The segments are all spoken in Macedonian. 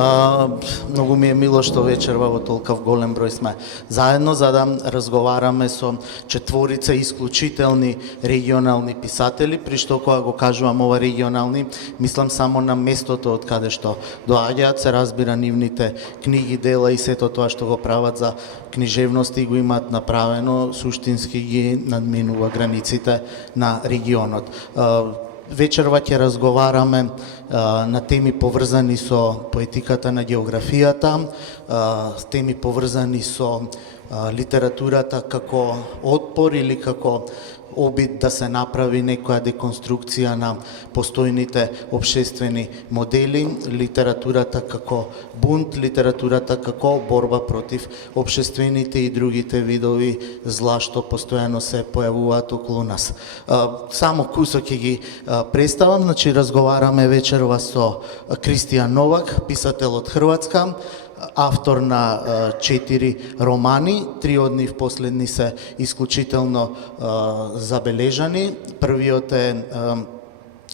Многу ми е мило што вечерва во толков голем број сме заедно за да разговараме со четворица исклучителни регионални писатели, при што кога го кажувам ова регионални, мислам само на местото од каде што доаѓаат, се разбира нивните книги, дела и сето тоа што го прават за книжевност и го имаат направено, суштински ги надминува границите на регионот. Вечерва ќе разговараме на теми поврзани со поетиката на географијата, теми поврзани со литературата како отпор или како обид да се направи некоја деконструкција на постојните општествени модели, литературата како бунт, литературата како борба против општествените и другите видови зла што постојано се појавуваат околу нас. Само кусок ќе ги представам, значи разговараме вечерва со Кристијан Новак, писател од Хрватска, автор на 4 романи, 3 од нив последни се исклучително забележани. Првиот е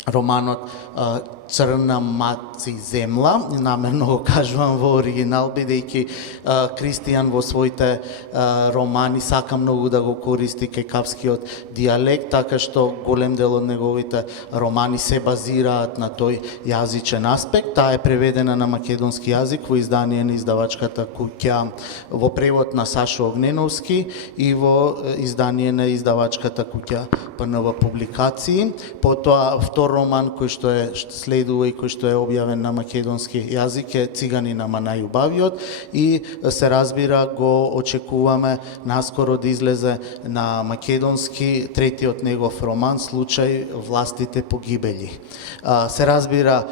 романот Црна маци земла, намерно го кажувам во оригинал, бидејќи Кристијан во своите романи сака многу да го користи кекавскиот дијалект, така што голем дел од неговите романи се базираат на тој јазичен аспект. Таа е преведена на македонски јазик во издание на издавачката куќа, во превод на Сашо Огненовски и во издание на издавачката куќа ПНВ публикации. Потоа втор роман кој што е следува и кој што е објавен на македонски јазик е Циганинама најубавиот и се разбира го очекуваме наскоро да излезе на македонски третиот негов роман Случај властите погибели. Се разбира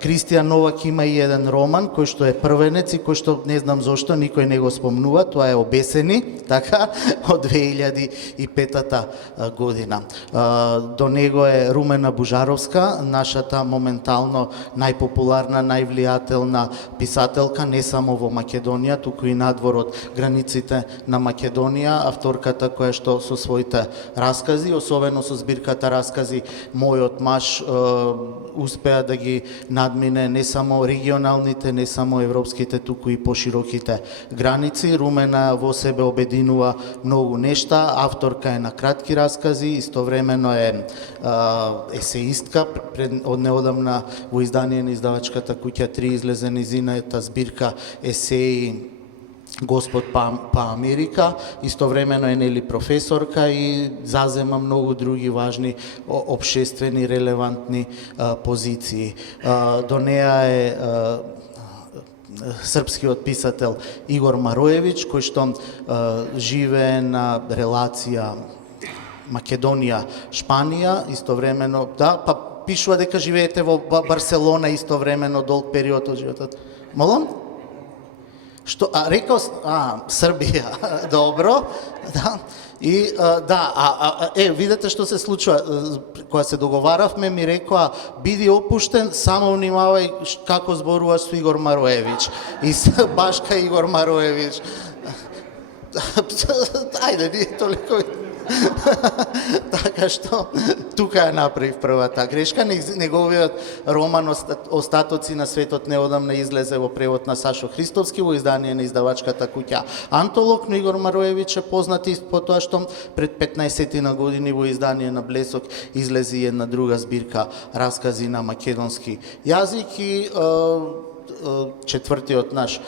Кристијан Новак има и еден роман кој што е првенец и кој што не знам зошто никој не го спомнува, тоа е Обесени, така, од 2005 година. До него е Румена Бужаровска, нашата моментално најпопуларна, највлијателна писателка, не само во Македонија, туку и надвор од границите на Македонија, авторката која што со своите раскази, особено со збирката раскази Мојот маж, успеа да ги надмине не само регионалните, не само европските, туку и пошироките граници. Румена во себе обединува многу нешта, авторка е на кратки раскази, истовремено е есеистка, од неодамна во издание на издавачката куќа 3 излезе низината збирка есеи Господ па Америка, истовремено е нели професорка и зазема многу други важни општествени релевантни позиции. До неа е српскиот писател Игор Мароевич, кој што живее на релација Македонија-Шпанија, истовремено, да, па пишува дека живеете во Барселона истовремено долг период од животот. Молам? Што, рекол, Србија, добро, да. И видете што се случува, кога се договаравме ми рекоа биди опуштен, само внимавај како зборуваш со Игор Мароевич. И башка Игор Мароевич. Ајде, ние толико така што тука ја направив првата грешка. Неговиот роман Остатоци на светот неодамна излезе во превод на Сашо Христовски во издание на издавачката куќа Антолог, но Игор Мароевич е познат и по тоа што пред 15 години во издание на Блесок излезе една друга збирка раскази на македонски јазик и четвртиот наш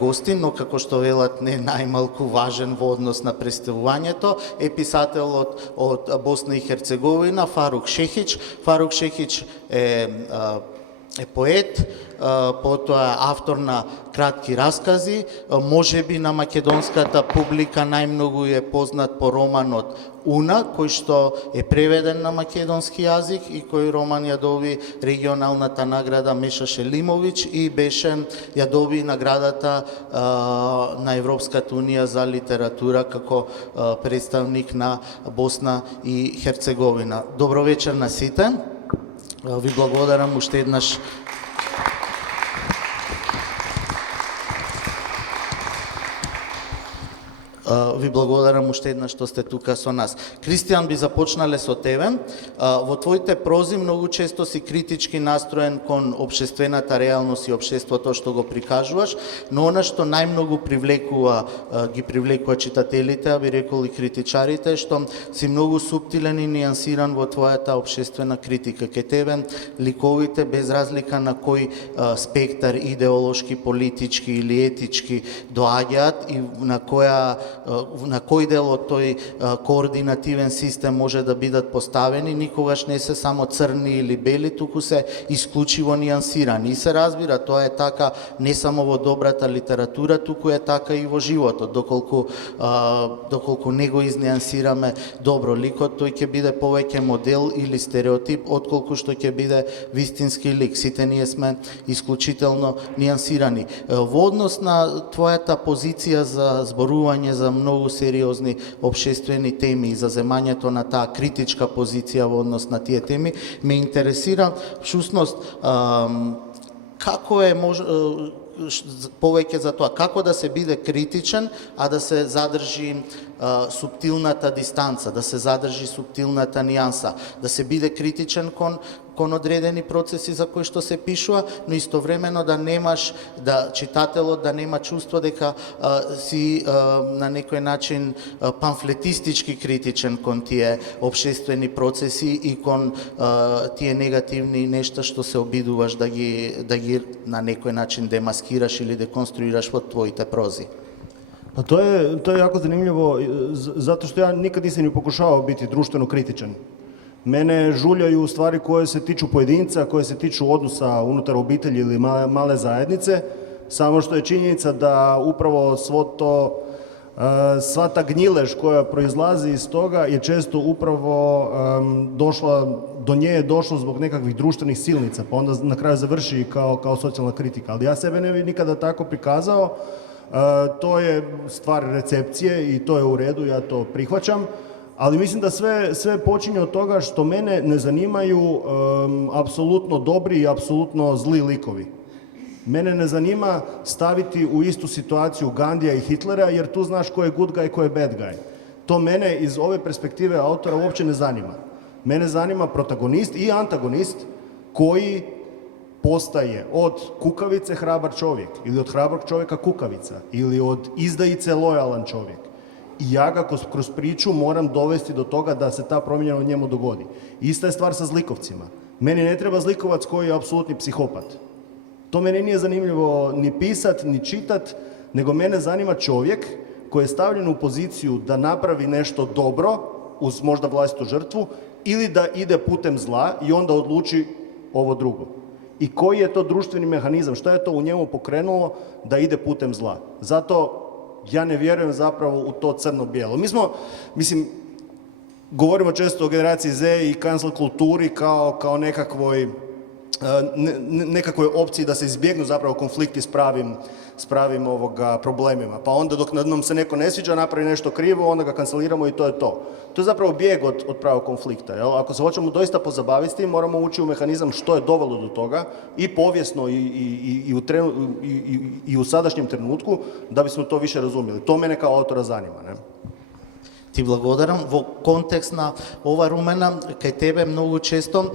гостин, но како што велат не најмалку важен во однос на представувањето, е писателот од Босна и Херцеговина Фарук Шехич. Фарук Шехич е поет, потоа е автор на кратки раскази, можеби на македонската публика најмногу е познат по романот Уна, кој што е преведен на македонски јазик и кој роман ја доби регионалната награда Меша Шелимович и ја доби наградата на Европската унија за литература како представник на Босна и Херцеговина. Добро вечер на сите. Ви благодарам уште еднаш. Ви благодарам уште еднаш што сте тука со нас. Кристијан, би започнале со тебе. Во твоите прози многу често си критички настроен кон општествената реалност и општеството што го прикажуваш, но она што најмногу ги привлекува читателите, а би рекол и критичарите, што си многу суптилен и нијансиран во твојата општествена критика. Ке тебе ликовите, без разлика на кој спектар идеолошки, политички или етички доаѓаат и на кој дел од тој координативен систем може да бидат поставени, никогаш не се само црни или бели, туку се исклучиво нијансирани. И се разбира, тоа е така не само во добрата литература, туку е така и во животот. Доколку не го изнијансираме добро ликот, тој ќе биде повеќе модел или стереотип, отколку што ќе биде вистински лик. Сите ние сме исклучително нијансирани. Во однос на твојата позиција за зборување за многу сериозни општествени теми и за земањето на таа критичка позиција во однос на тие теми, ме интересира всушност како е повеќе за тоа, како да се биде критичен, а да се задржи суптилната дистанца, да се задржи суптилната нијанса, да се биде критичен кон одредени процеси за кои што се пишува, но истовремено да читателот да нема чувство дека си на некој начин памфлетистички критичен кон тие општествени процеси и кон тие негативни нешта што се обидуваш да ги на некој начин демаскираш или деконструираш во твоите прози. Pa to je jako zanimljivo, zato što ja nikad nisam ni pokušavao biti društveno kritičan. Mene žuljaju stvari koje se tiču pojedinca, koje se tiču odnosa unutar obitelji ili male zajednice, samo što je činjenica da upravo sva ta gnjilež koja proizlazi iz toga je često upravo do nje je došlo zbog nekakvih društvenih silnica, pa onda na kraju završi kao socijalna kritika. Ali ja sebe ne bih nikada tako prikazao. To je stvar recepcije i to je u redu, ja to prihvaćam, ali mislim da sve počinje od toga što mene ne zanimaju apsolutno dobri i apsolutno zli likovi. Mene ne zanima staviti u istu situaciju Gandija i Hitlera, jer tu znaš ko je good guy, ko je bad guy. To mene iz ove perspektive autora uopće ne zanima. Mene zanima protagonist i antagonist koji postaje od kukavice hrabar čovjek ili od hrabrog čovjeka kukavica ili od izdajice lojalan čovjek. I ja ga kroz priču moram dovesti do toga da se ta promjena u njemu dogodi. Ista je stvar sa zlikovcima. Meni ne treba zlikovac koji je apsolutni psihopat. To meni nije zanimljivo ni pisat, ni čitat, nego mene zanima čovjek koji je stavljen u poziciju da napravi nešto dobro uz možda vlastitu žrtvu ili da ide putem zla i onda odluči ovo drugo. I koji je to društveni mehanizam, što je to u njemu pokrenulo da ide putem zla. Zato ja ne vjerujem zapravo u to crno-bijelo. Govorimo često o generaciji Z i cancel kulturi kao nekakvoj opciji da se izbjegnu zapravo konflikti s pravim problemima. Pa onda dok nam se neko ne sviđa, napravi nešto krivo, onda ga kanceliramo i to je to. To je zapravo bijeg od pravog konflikta. Jel? Ako se hoćemo doista pozabaviti s tim, moramo ući u mehanizam što je dovelo do toga i povijesno i u sadašnjem trenutku da bismo to više razumjeli. To mene kao autora zanima. Ne? Ти благодарам. Во контекст на ова румена, кај тебе многу често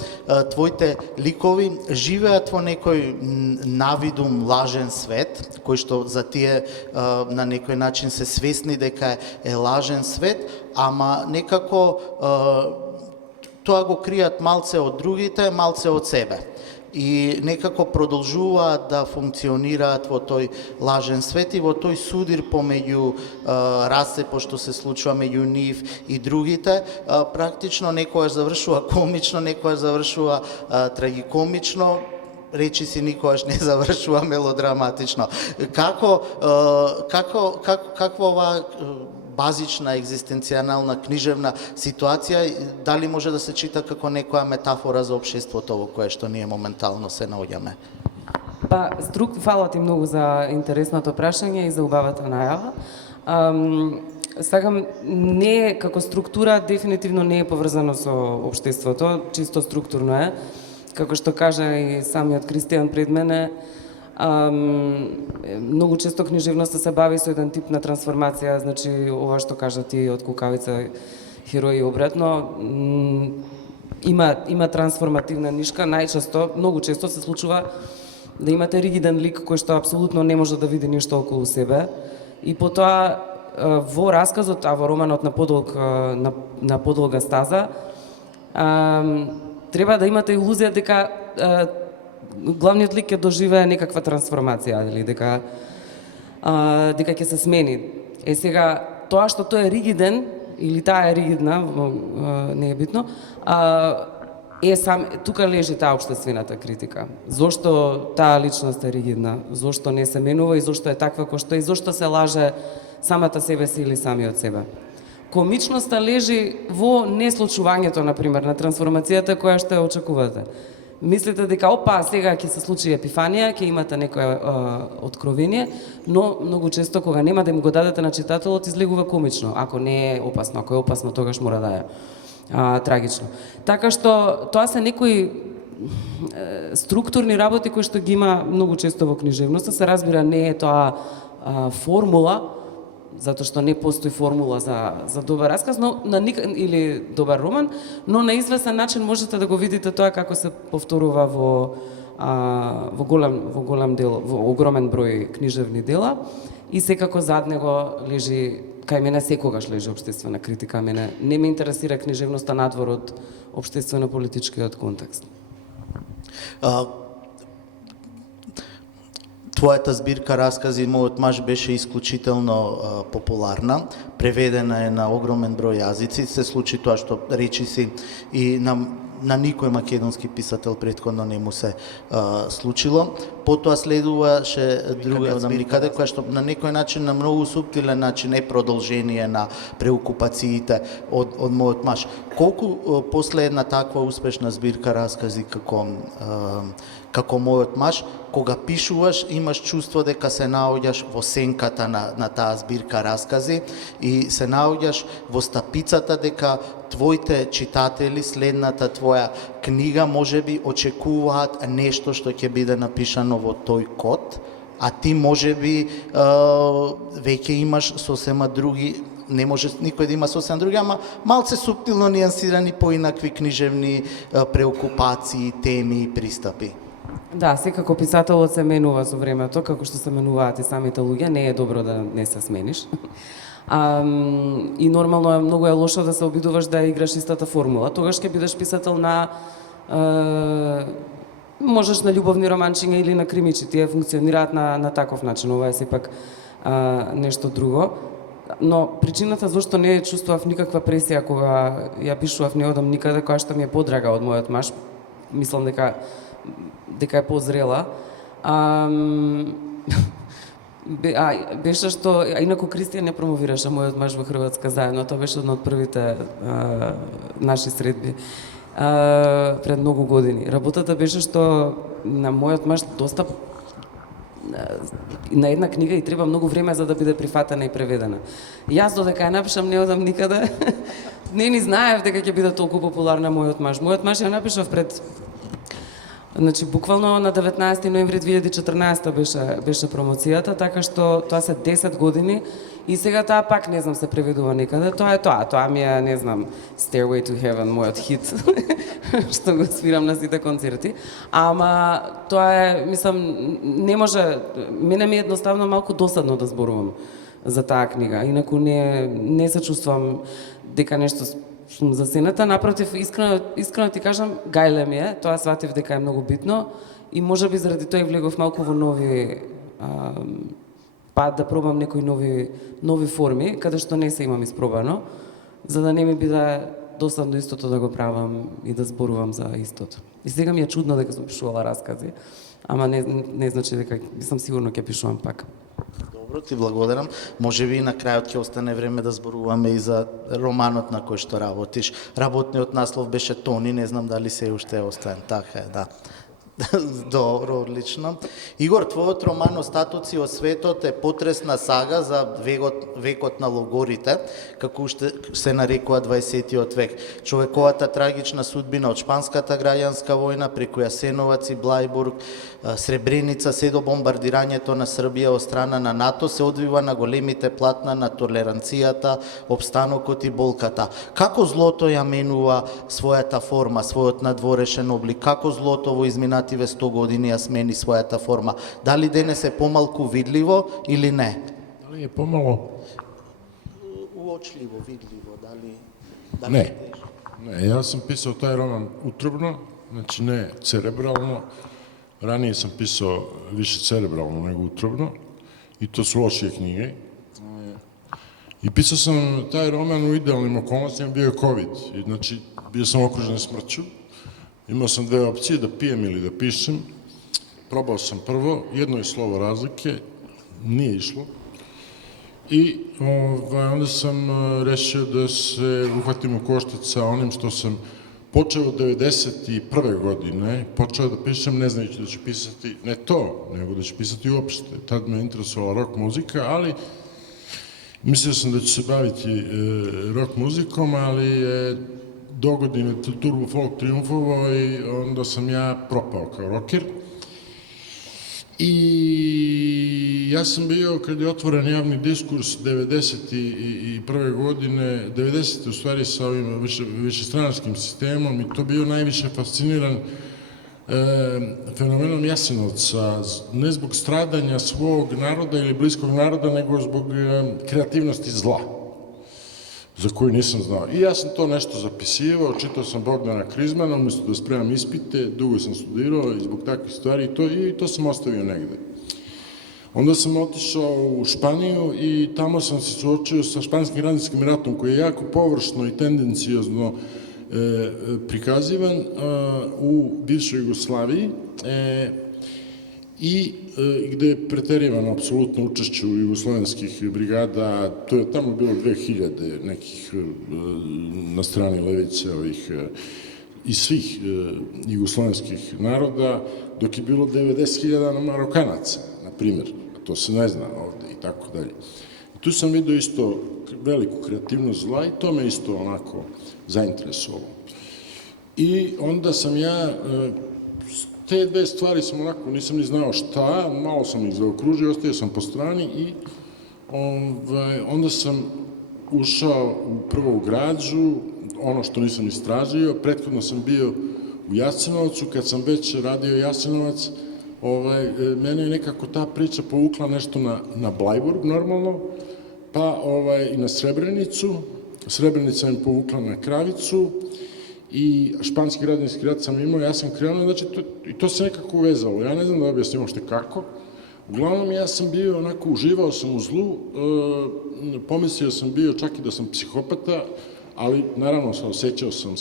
твоите ликови живеат во некој навидум лажен свет, кој што за тие на некој начин се свесни дека е лажен свет, ама некако тоа го кријат малце од другите, малце од себе. И некако продолжуваат да функционираат во тој лажен свет и во тој судир помеѓу расцепот што се случува меѓу нив и другите, практично некојаш завршува комично, некојаш завршува трагикомично, речи си никогаш не завршува мелодраматично. Каква ова базична екзистенцијална книжевна ситуација, дали може да се чита како некоја метафора за општеството во кое што ние моментално се наоѓаме? Фала ти многу за интересното прашање и за убавата најава. Сакам, не е како структура, дефинитивно не е поврзано со општеството, чисто структурно е. Како што кажа и самиот Кристијан пред мене, Многу често книжевноста се бави со еден тип на трансформација, значи ова што кажа ти од кукавица херои обратно, има трансформативна нишка, најчесто, многу често се случува да имате ригиден лик кој што апсолутно не може да види ништо околу себе и потоа во расказот, а во романот на подолга стаза, треба да имате илузија дека главниот лик ќе доживее некаква трансформација или дека ќе се смени. Сега, тоа што тој е ригиден, или таа е ригидна, не е битно, тука лежи таа општествената критика. Зошто таа личност е ригидна, зошто не се менува и зошто е таква кој што е, и зошто се лаже самата себе си или самиот себе. Комичноста лежи во неслучувањето, например, на трансформацијата која што ја очекувате. Мислите дека, сега ќе се случи епифанија, ќе имате некое откровение, но многу често кога нема да им го дадете на читателот, излегува комично. Ако не е опасно, ако е опасно, тогаш мора да е трагично. Така што тоа се некои структурни работи кои што ги има многу често во книжевноста, се разбира не е тоа формула, затоа што не постои формула за добар расказ, но или добар роман, но на известен начин можете да го видите тоа како се повторува во голем дел, во огромен број книжевни дела и секако зад него лежи, кај мене секогаш лежи општествена критика, мене не ме интересира книжевноста надвор од општествено-политичкиот контекст. Твојата збирка раскази Мојот маж беше исклучително популарна, преведена е на огромен број јазици, се случи тоа што речи си и на никој македонски писател претходно не му се случило. Потоа следуваше друга збирка, која што на некој начин, на многу суптилен начин е продолжение на преокупациите од Мојот маж. Колку после една таква успешна збирка раскази како Мојот маж, кога пишуваш, имаш чувство дека се наоѓаш во сенката на таа збирка раскази и се наоѓаш во стапицата дека твоите читатели, следната твоја книга, можеби очекуваат нешто што ќе биде напишано во тој код, а ти можеби веќе имаш сосема други, не може никој да има сосема други, ама малце суптилно нијансирани поинакви книжевни преокупации, теми и пристапи. Да, секако писателот се менува со времето, како што се менуваат и самите луѓе, не е добро да не се смениш. И нормално е, многу е лошо да се обидуваш да играш истата формула. Тогаш ќе бидеш писател на можеш на љубовни романчиња или на кримичи, тие функционираат на таков начин, ова е сепак нешто друго. Но причината зашто не чувствував никаква пресија кога ја пишував Не одам никаде, која што ми е подрага од Мојот маж, мислам дека е позрела. Беше што, инаку Кристијан не промовираше Мојот маж во Хрватска заедно, тоа беше една од првите наши средби пред многу години. Работата беше што на Мојот маж доста на една книга и треба многу време за да биде прифатена и преведена. Јас додека ја напишам Не одам никаде, не ни знаев дека ќе биде толку популарна Мојот маж. Мојот маж ја напишав пред, значи буквално на 19 ноември 2014 беше промоцијата, така што тоа се 10 години и сега таа пак не знам се преведува некаде. Тоа е тоа ми е, не знам, Stairway to Heaven, мојот хит, што го свирам на сите концерти. Ама тоа е, мислам, не може, мене ми е едноставно малку досадно да зборувам за таа книга. Инаку не се чувствувам дека нешто сум засената, напротив, искрено ти кажам, гајле ми е, тоа сватив дека е многу битно и можеби заради тоа и влегов малку во нови да пробам некои нови форми, каде што не се имам испробано, за да не ми биде досадно истото да го правам и да зборувам за истото. И сега ми е чудно дека сум пишувала раскази, ама не значи дека, сум сигурно ќе пишувам пак. Добро, ти благодарам. Можеби и на крајот ќе остане време да зборуваме и за романот на кој што работиш. Работниот наслов беше Тони, не знам дали се уште е оставен. Така е, да. Добро, одлично. Игор, твојот роман Остатоци од светот е потресна сага за векот на логорите, како уште се нарекува 20-тиот век. Човековата трагична судбина од Шпанската граѓанска војна преку Јасеновац и Блајбург, Сребреница, се до бомбардирањето на Србија од страна на НАТО се одвива на големите платна на толеранцијата, обстанокот и болката. Како злото ја менува својата форма, својот надворешен облик? Како злото во изминативе 100 години ја смени својата форма? Дали денес е помалку видливо или не? Дали е помало? Уочливо, видливо, дали Не. е тежко? Не, јас сам писал тај роман утробно, значи не церебрално. Ранije sam pisao više cerebralno nego utробno i to su lošije knjige. I pisao sam taj roman u idealnim okolnostima, bio je COVID. I, znači, bio sam okružen smrću. Imao sam dve opcije, da pijem ili da pišem. Probao sam prvo, jedno je slovo razlike, nije išlo. I onda sam rešio da se uhvatim u koštac sa onim što sam počeo od 1991. godine, počeo da pišem ne znajući da ću pisati ne to, nego da ću pisati uopšte. Tad me interesovala rock muzika, ali mislio sam da ću se baviti rock muzikom, ali je dogodine Turbo Folk triumfovao i onda sam ja propao kao rocker. I ja sam bio, kad je otvoren javni diskurs 1991. godine, 90. u stvari sa ovim višestranačkim sistemom, i to bio najviše fasciniran fenomenom Jasenovca, ne zbog stradanja svog naroda ili bliskog naroda, nego zbog kreativnosti zla, za koju nisam znao. I ja sam to nešto zapisivao, čitao sam Bogdana Krizmana, umjesto da spremam ispite, dugo sam studirao i zbog takvih stvari i to sam ostavio negde. Onda sam otišao u Španiju i tamo sam se suočio sa španskim građanskim ratom, koji je jako površno i tendencijozno prikazivan u bivšoj Jugoslaviji i gde je preterivano apsolutno učešće u jugoslovenskih brigada, to je tamo bilo 2000 nekih na strani levice ovih iz svih jugoslovenskih naroda, dok je bilo 90.000 Marokanaca, na primjer, to se ne zna ovde i tako dalje. Tu sam vidio isto veliku kreativnost zla i to me isto onako zainteresovalo. I onda sam ja, te dve stvari sam onako, nisam ni znao šta, malo sam ih zaokružio, ostavio sam po strani i onda sam ušao prvo u Građu, ono što nisam istražio, prethodno sam bio u Jasenovcu, kad sam već radio Jasenovac, mene je nekako ta priča povukla nešto na Blajburg normalno, pa i na Srebrenicu, Srebrenica me povukla na Kravicu i španski građanski rat sam imao, ja sam krenuo, znači i to se nekako uvezalo, ja ne znam da objasnim ošte kako. Uglavnom ja sam bio onako, uživao sam u zlu, pomislio sam bio čak i da sam psihopata, ali naravno osjećao sam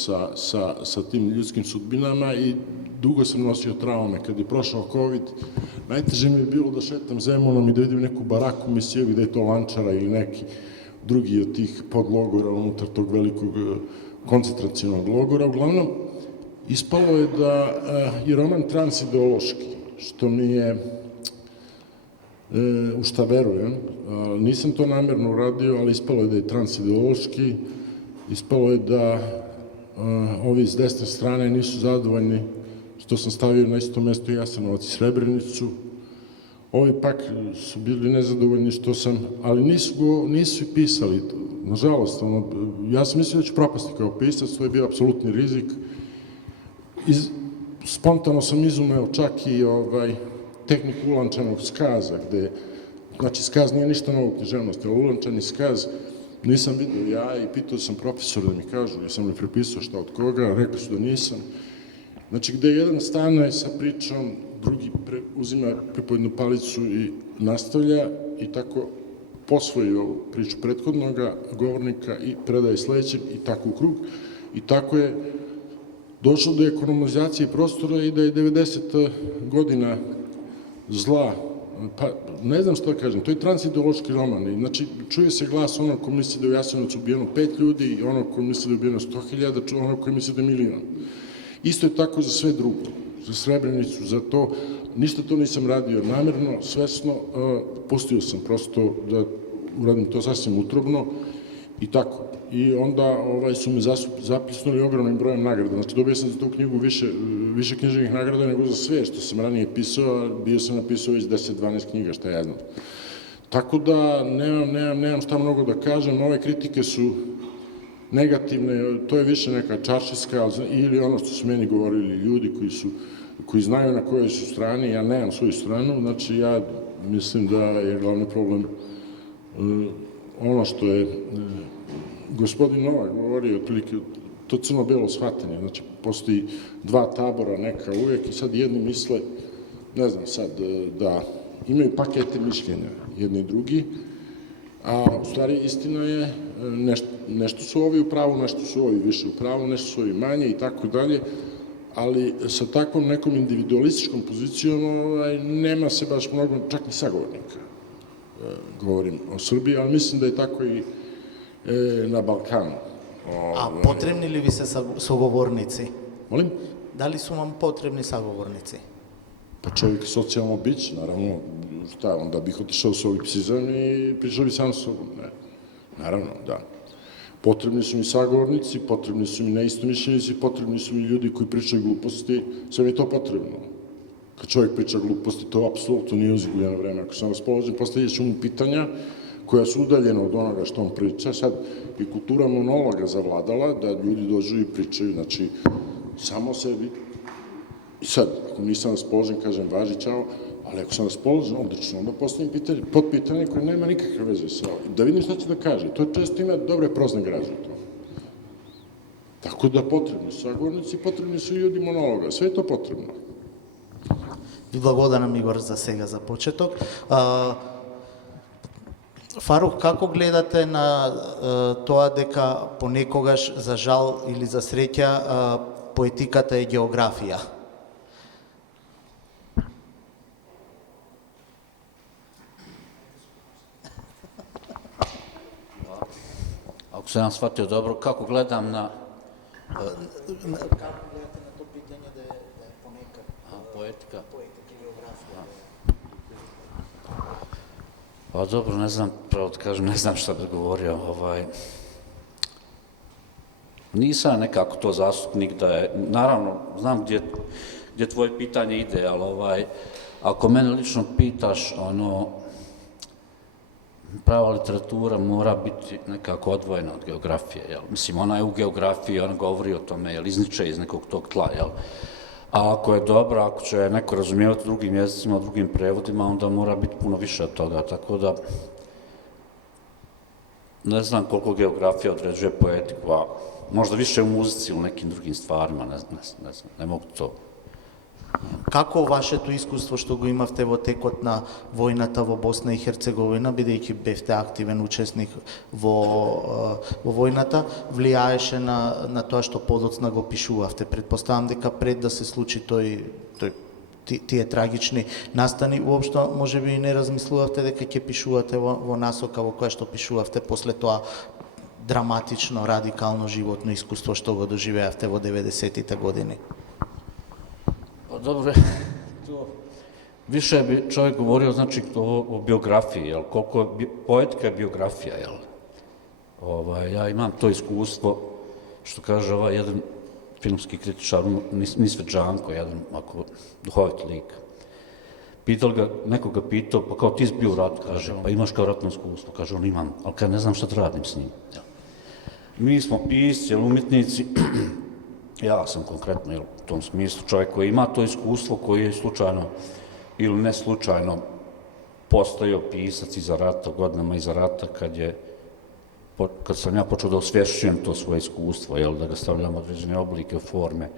sa tim ljudskim sudbinama i dugo sam nosio traume. Kad je prošao COVID, najteže mi je bilo da šetam Zemunom i da vidim neku baraku, mislio bih da je to Lančara ili neki drugi od tih podlogora unutar tog velikog koncentracionog logora. Uglavnom, ispalo je da je roman transideološki, što mi je, u šta verujem, nisam to namerno uradio, ali ispalo je da je transideološki, ispalo je da ovi s desne strane nisu zadovoljni što sam stavio na isto mesto Jasenovac i Srebrenicu. Ovi pak su bili nezadovoljni što sam, ali nisu i pisali. Nažalost, ja sam mislio da ću propasti kao pisac, to je bio apsolutni rizik. Spontano sam izumeo čak i tehniku ulančanog skaza, gde, znači skaz nije ništa novo u književnosti, ali ulančani skaz nisam vidio ja i pitao sam profesora da mi kažu, jesam li prepisao šta od koga, rekli su da nisam. Znači, gde jedan stane sa pričom, drugi uzima pripovednu palicu i nastavlja i tako posvoji ovu priču prethodnoga govornika i predaje sledećem i tako u krug. I tako je došlo do ekonomizacije prostora i da je 90 godina zla, pa ne znam što da kažem, to je transideološki roman. Znači, čuje se glas onog ko misli da je u Jasenovcu ubijeno 5 ljudi i onog ko misli da je ubijeno 100.000, onog ko misli da je 1.000.000. Isto je tako za sve drugo. Srebrenicu, za to. Ništa to nisam radio namerno, svesno, pustio sam prosto da uradim to sasvim utrobno i tako. I onda su me zapisnuli ogromnim brojem nagrada. Znači, dobio sam za tu knjigu više književnih nagrada nego za sve što sam ranije pisao, bio sam napisao već 10-12 knjiga, šta ja znam. Tako da, nemam šta mnogo da kažem, ove kritike su negativne, to je više neka čaršijska, ili ono što su meni govorili ljudi koji znaju na kojoj su strani, ja nemam svoju stranu, znači ja mislim da je glavni problem ono što je gospodin Novak govorio, otprilike to crno-belo shvatanje, znači postoji dva tabora neka uvek i sad jedni misle, ne znam sad, da imaju pakete mišljenja jedni i drugi, a u stvari istina je nešto su ovi u pravu, nešto su ovi više u pravu, nešto su ovi manje i tako dalje, ali sa takvom nekom individualističkom pozicijom nema se baš mnogo, čak ni sagovornika. Govorim o Srbiji, ali mislim da je tako i na Balkanu. A potrebni li vi se sagovornici? Molim? Da li su vam potrebni sagovornici? Pa čovjek je socijalno bić, naravno, šta, onda bih otišao u solipsizam i pričao bi sam s sobom, ne. Naravno, da. Potrebni su mi sagovornici, potrebni su mi neistomišljenici, potrebni su mi ljudi koji pričaju gluposti, sve mi je to potrebno. Kad čovjek priča gluposti, to apsolutno nije uzguljeno vreme. Ako sam raspoložen, postavit ću mu pitanja koja su udaljena od onoga što on priča. Sad i kultura monologa zavladala, da ljudi dođu i pričaju, znači, samo sebi. I sad, ako nisam raspoložen, kažem, važi, čao, ali ako sam raspoložen, onda postavim potpitanje koje nema nikakve veze sa ovim. Da vidim šta će da kaže. To često ima dobre prozne građe u tome. Tako da potrebni su sagovornici, potrebni su ljudi monologa. Sve je to potrebno. Ви благодарам, Игор, за сега, за почеток. Фарух, како гледате на тоа дека понекогаш, за жал или за среќа, поетиката е географија? Ako sam shvatio dobro, kako gledam na... Како гледате на тоа питање да е понекад Poetika? поетика и географија? Pa dobro, ne znam, pravo da kažem, ne znam šta bih govorio. Nisam nekako to zastupnik da je, naravno, znam gdje tvoje pitanje ide, ali ako mene lično pitaš, prava literatura mora biti nekako odvojena od geografije, jel? Mislim, ona je u geografiji, ona govori o tome, jel, izniče iz nekog tog tla, jel? A ako je dobra, ako će neko razumijevati drugim jezicima, drugim prevodima, onda mora biti puno više od toga, tako da ne znam koliko geografija određuje poetiku, a možda više u muzici ili nekim drugim stvarima, ne znam, ne mogu to. Како вашето искуство што го имавте во текот на војната во Босна и Херцеговина, бидејќи бевте активен учесник во војната, влијаеше на тоа што подоцна го пишувавте? Предпоставам дека пред да се случи тие трагични настани, уопшто можеби и не размислувавте дека ќе пишувате во насока во која што пишувавте после тоа драматично, радикално животно искуство што го доживеавте во 90-тите години. Dobro, više bi čovjek govorio, znači, o biografiji, jel, koliko poetika je biografija, jel. Ja imam to iskustvo, što kaže jedan filmski kritičar, Nisvet Đanko, jedan duhovit lik. Neko ga pitao, pa kao ti si bio u ratu, kaže, pa imaš kao ratno iskustvo, kaže, on imam, ali kad ne znam šta da radim s njim. Mi smo pisci, umjetnici, ja sam konkretno u tom smislu čovjek koji ima to iskustvo, koji je slučajno ili ne slučajno postajao pisac iza rata, godinama iza rata, kad sam ja počeo da osvješćujem to svoje iskustvo, da ga stavljam određene oblike, forme,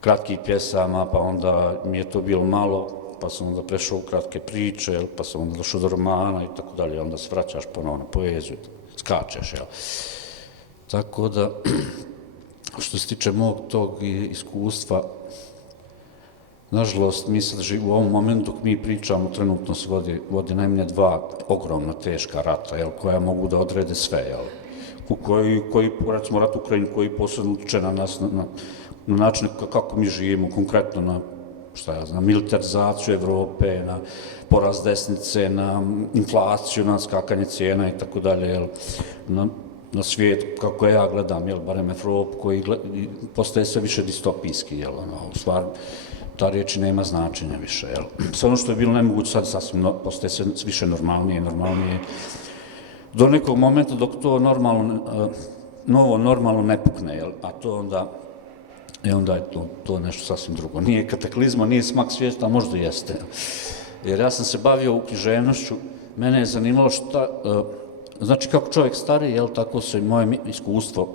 kratkih pjesama, pa onda mi je to bilo malo, pa sam onda prešao u kratke priče, pa sam onda došao do romana i tako dalje, onda se vraćaš ponovno na poeziju, skačeš, Tako da, što se tiče mog tog iskustva, nažalost, mi sad u ovom momentu dok mi pričamo, trenutno se vodi najmanje 2 ogromno teška rata, koja mogu da odrede sve, koji recimo rat u Ukrajini, koji posebno utječe na nas, na način kako mi živimo, konkretno na, šta ja znam, militarizaciju Evrope, na porast desnice, na inflaciju, na skakanje cijena i tako dalje, na svijet, kako ja gledam, barem Evropu, koji postaje sve više distopijski, u stvari, ta riječ nema značenja više, Sve ono što je bilo nemoguće, sad sasvim postaje sve više normalnije, do nekog momenta dok to normalno ne pukne, a to onda je to nešto sasvim drugo. Nije kataklizma, nije smak svijeta, a možda jeste. Jer ja sam se bavio književnošću, mene je zanimalo znači kako čovjek stari, tako se moje iskustvo,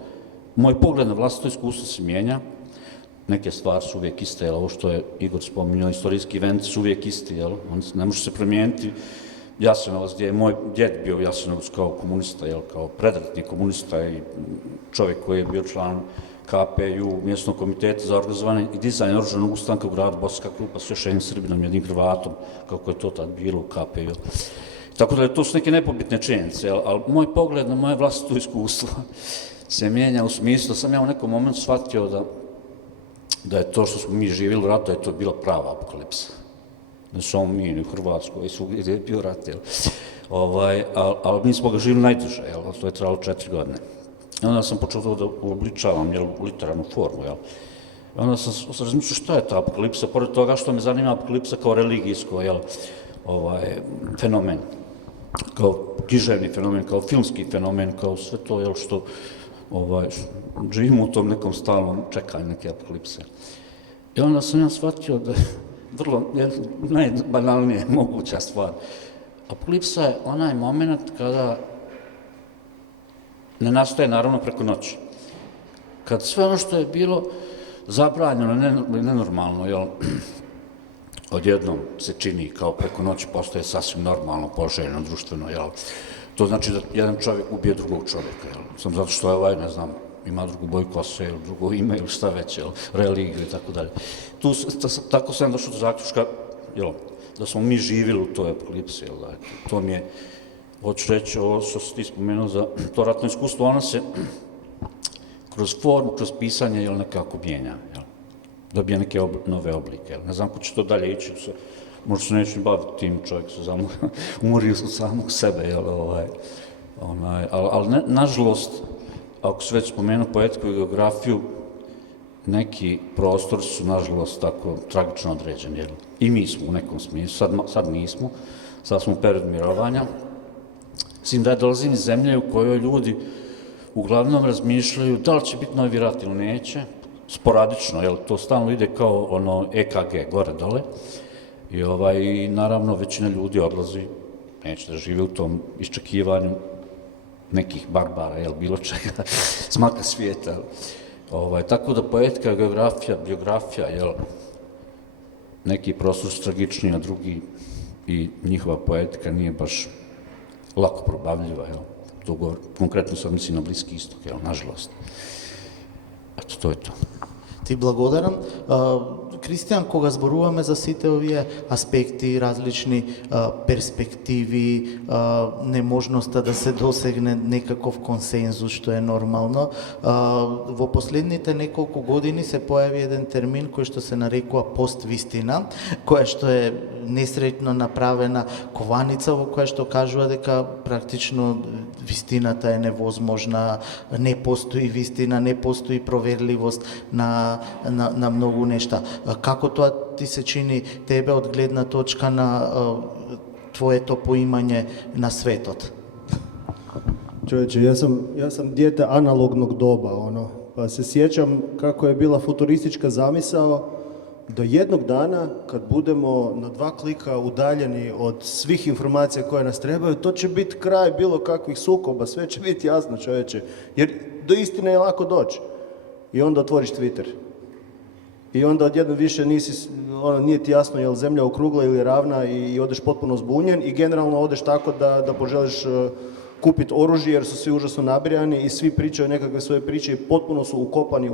moj pogled na vlastito iskustvo se mijenja, neke stvari su uvijek iste, ovo što je Igor spominjao, istorijski eventi su uvijek isti, ne može se promijeniti. Jasenovac, gdje je moj djed bio Jasenovac kao komunista, kao predratni komunista i čovjek koji je bio član KPU, mjesnog komiteta za organizovanje i dizajn oružanog ustanka u gradu Bosanska Krupa s još jednim Srbinom, jednim Hrvatom, kako je to tad bilo u KPU. Tako da to su neke nepobitne činjenice, ali moj pogled na moje vlastito iskustvo se mijenja u smislu, sam ja u nekom momentu shvatio da je to što smo mi živjeli u ratu, da je to bila prava apokalipsa. Ne samo mi, u Hrvatskoj, gdje je bio rat, ali mi smo ga živjeli najduže, to je trajalo 4 godine. I onda sam počeo to da uobličavam u literarnu formu, I onda sam razmišljao šta je ta apokalipsa, pored toga što me zanima apokalipsa kao religijsko, fenomen, kao književni fenomen, kao filmski fenomen, kao sve to, što živimo u tom nekom stalnom čekanju neke apokalipse. I onda sam ja shvatio da vrlo najbanalnije moguća stvar. Apokalipsa je onaj moment kada ne nastaje naravno preko noći. Kad sve ono što je bilo zabranjeno, nenormalno, odjednom se čini kao preko noći postaje sasvim normalno, poželjno, društveno, To znači da jedan čovjek ubije drugog čovjeka, Samo zato što je ima drugu boju kose ili drugo ime ili šta već, religiju i tako dalje. Tako sam došao do zaključka, da smo mi živjeli u toj apokalipsi, To mi je, hoću reći, ovo što si ti spomenuo za to ratno iskustvo, ono se kroz formu, kroz pisanje, nekako mijenja, dobije neke nove oblike, Ne znam ko će to dalje ići, možda se neće baviti tim, čovjek se umorio od samog sebe, ali nažalost, ako se već spomenu poetiku i geografiju, neki prostori su, nažalost, tako tragično određeni. I mi smo u nekom smislu, sad nismo, sad smo u periodu mirovanja. Mislim da ja dolazim iz zemlje u kojoj ljudi uglavnom razmišljaju da li će biti novi rat ili neće, sporadično, to stalno ide kao EKG, gore-dole. I naravno većina ljudi odlazi, neće da žive u tom iščekivanju nekih barbara, bilo čega, smaka svijeta. Tako da poetika, geografija, biografija, neki prostor su tragičniji, a drugi i njihova poetika nije baš lako probavljiva, To konkretno se odnosi na Bliski istok, nažalost. Eto, to je to. Ти благодарам. Кристијан, кога зборуваме за сите овие аспекти, различни перспективи, неможноста да се досегне некаков консензус, што е нормално, во последните неколку години се појави еден термин кој што се нарекува поствистина, која што е несреќно направена кованица во која што кажува дека практично вистината е невозможна, не постои вистина, не постои проверливост на многу нешта. Како тоа ти се чини тебе од гледна точка на твоето поимање на светот? Čovječe, ja sam dijete analognog doba, pa se sjećam kako je bila futuristička zamisao da jednog dana, kad budemo na 2 klika udaljeni od svih informacija koje nas trebaju, to će biti kraj bilo kakvih sukoba, sve će biti jasno, čovječe, jer do istine je lako doći. I onda otvoriš Twitter. I onda odjedno više nije ti jasno je li zemlja okrugla ili ravna i odeš potpuno zbunjen i generalno odeš tako da poželiš kupiti oružje jer su svi užasno nabrijani i svi pričaju nekakve svoje priče i potpuno su ukopani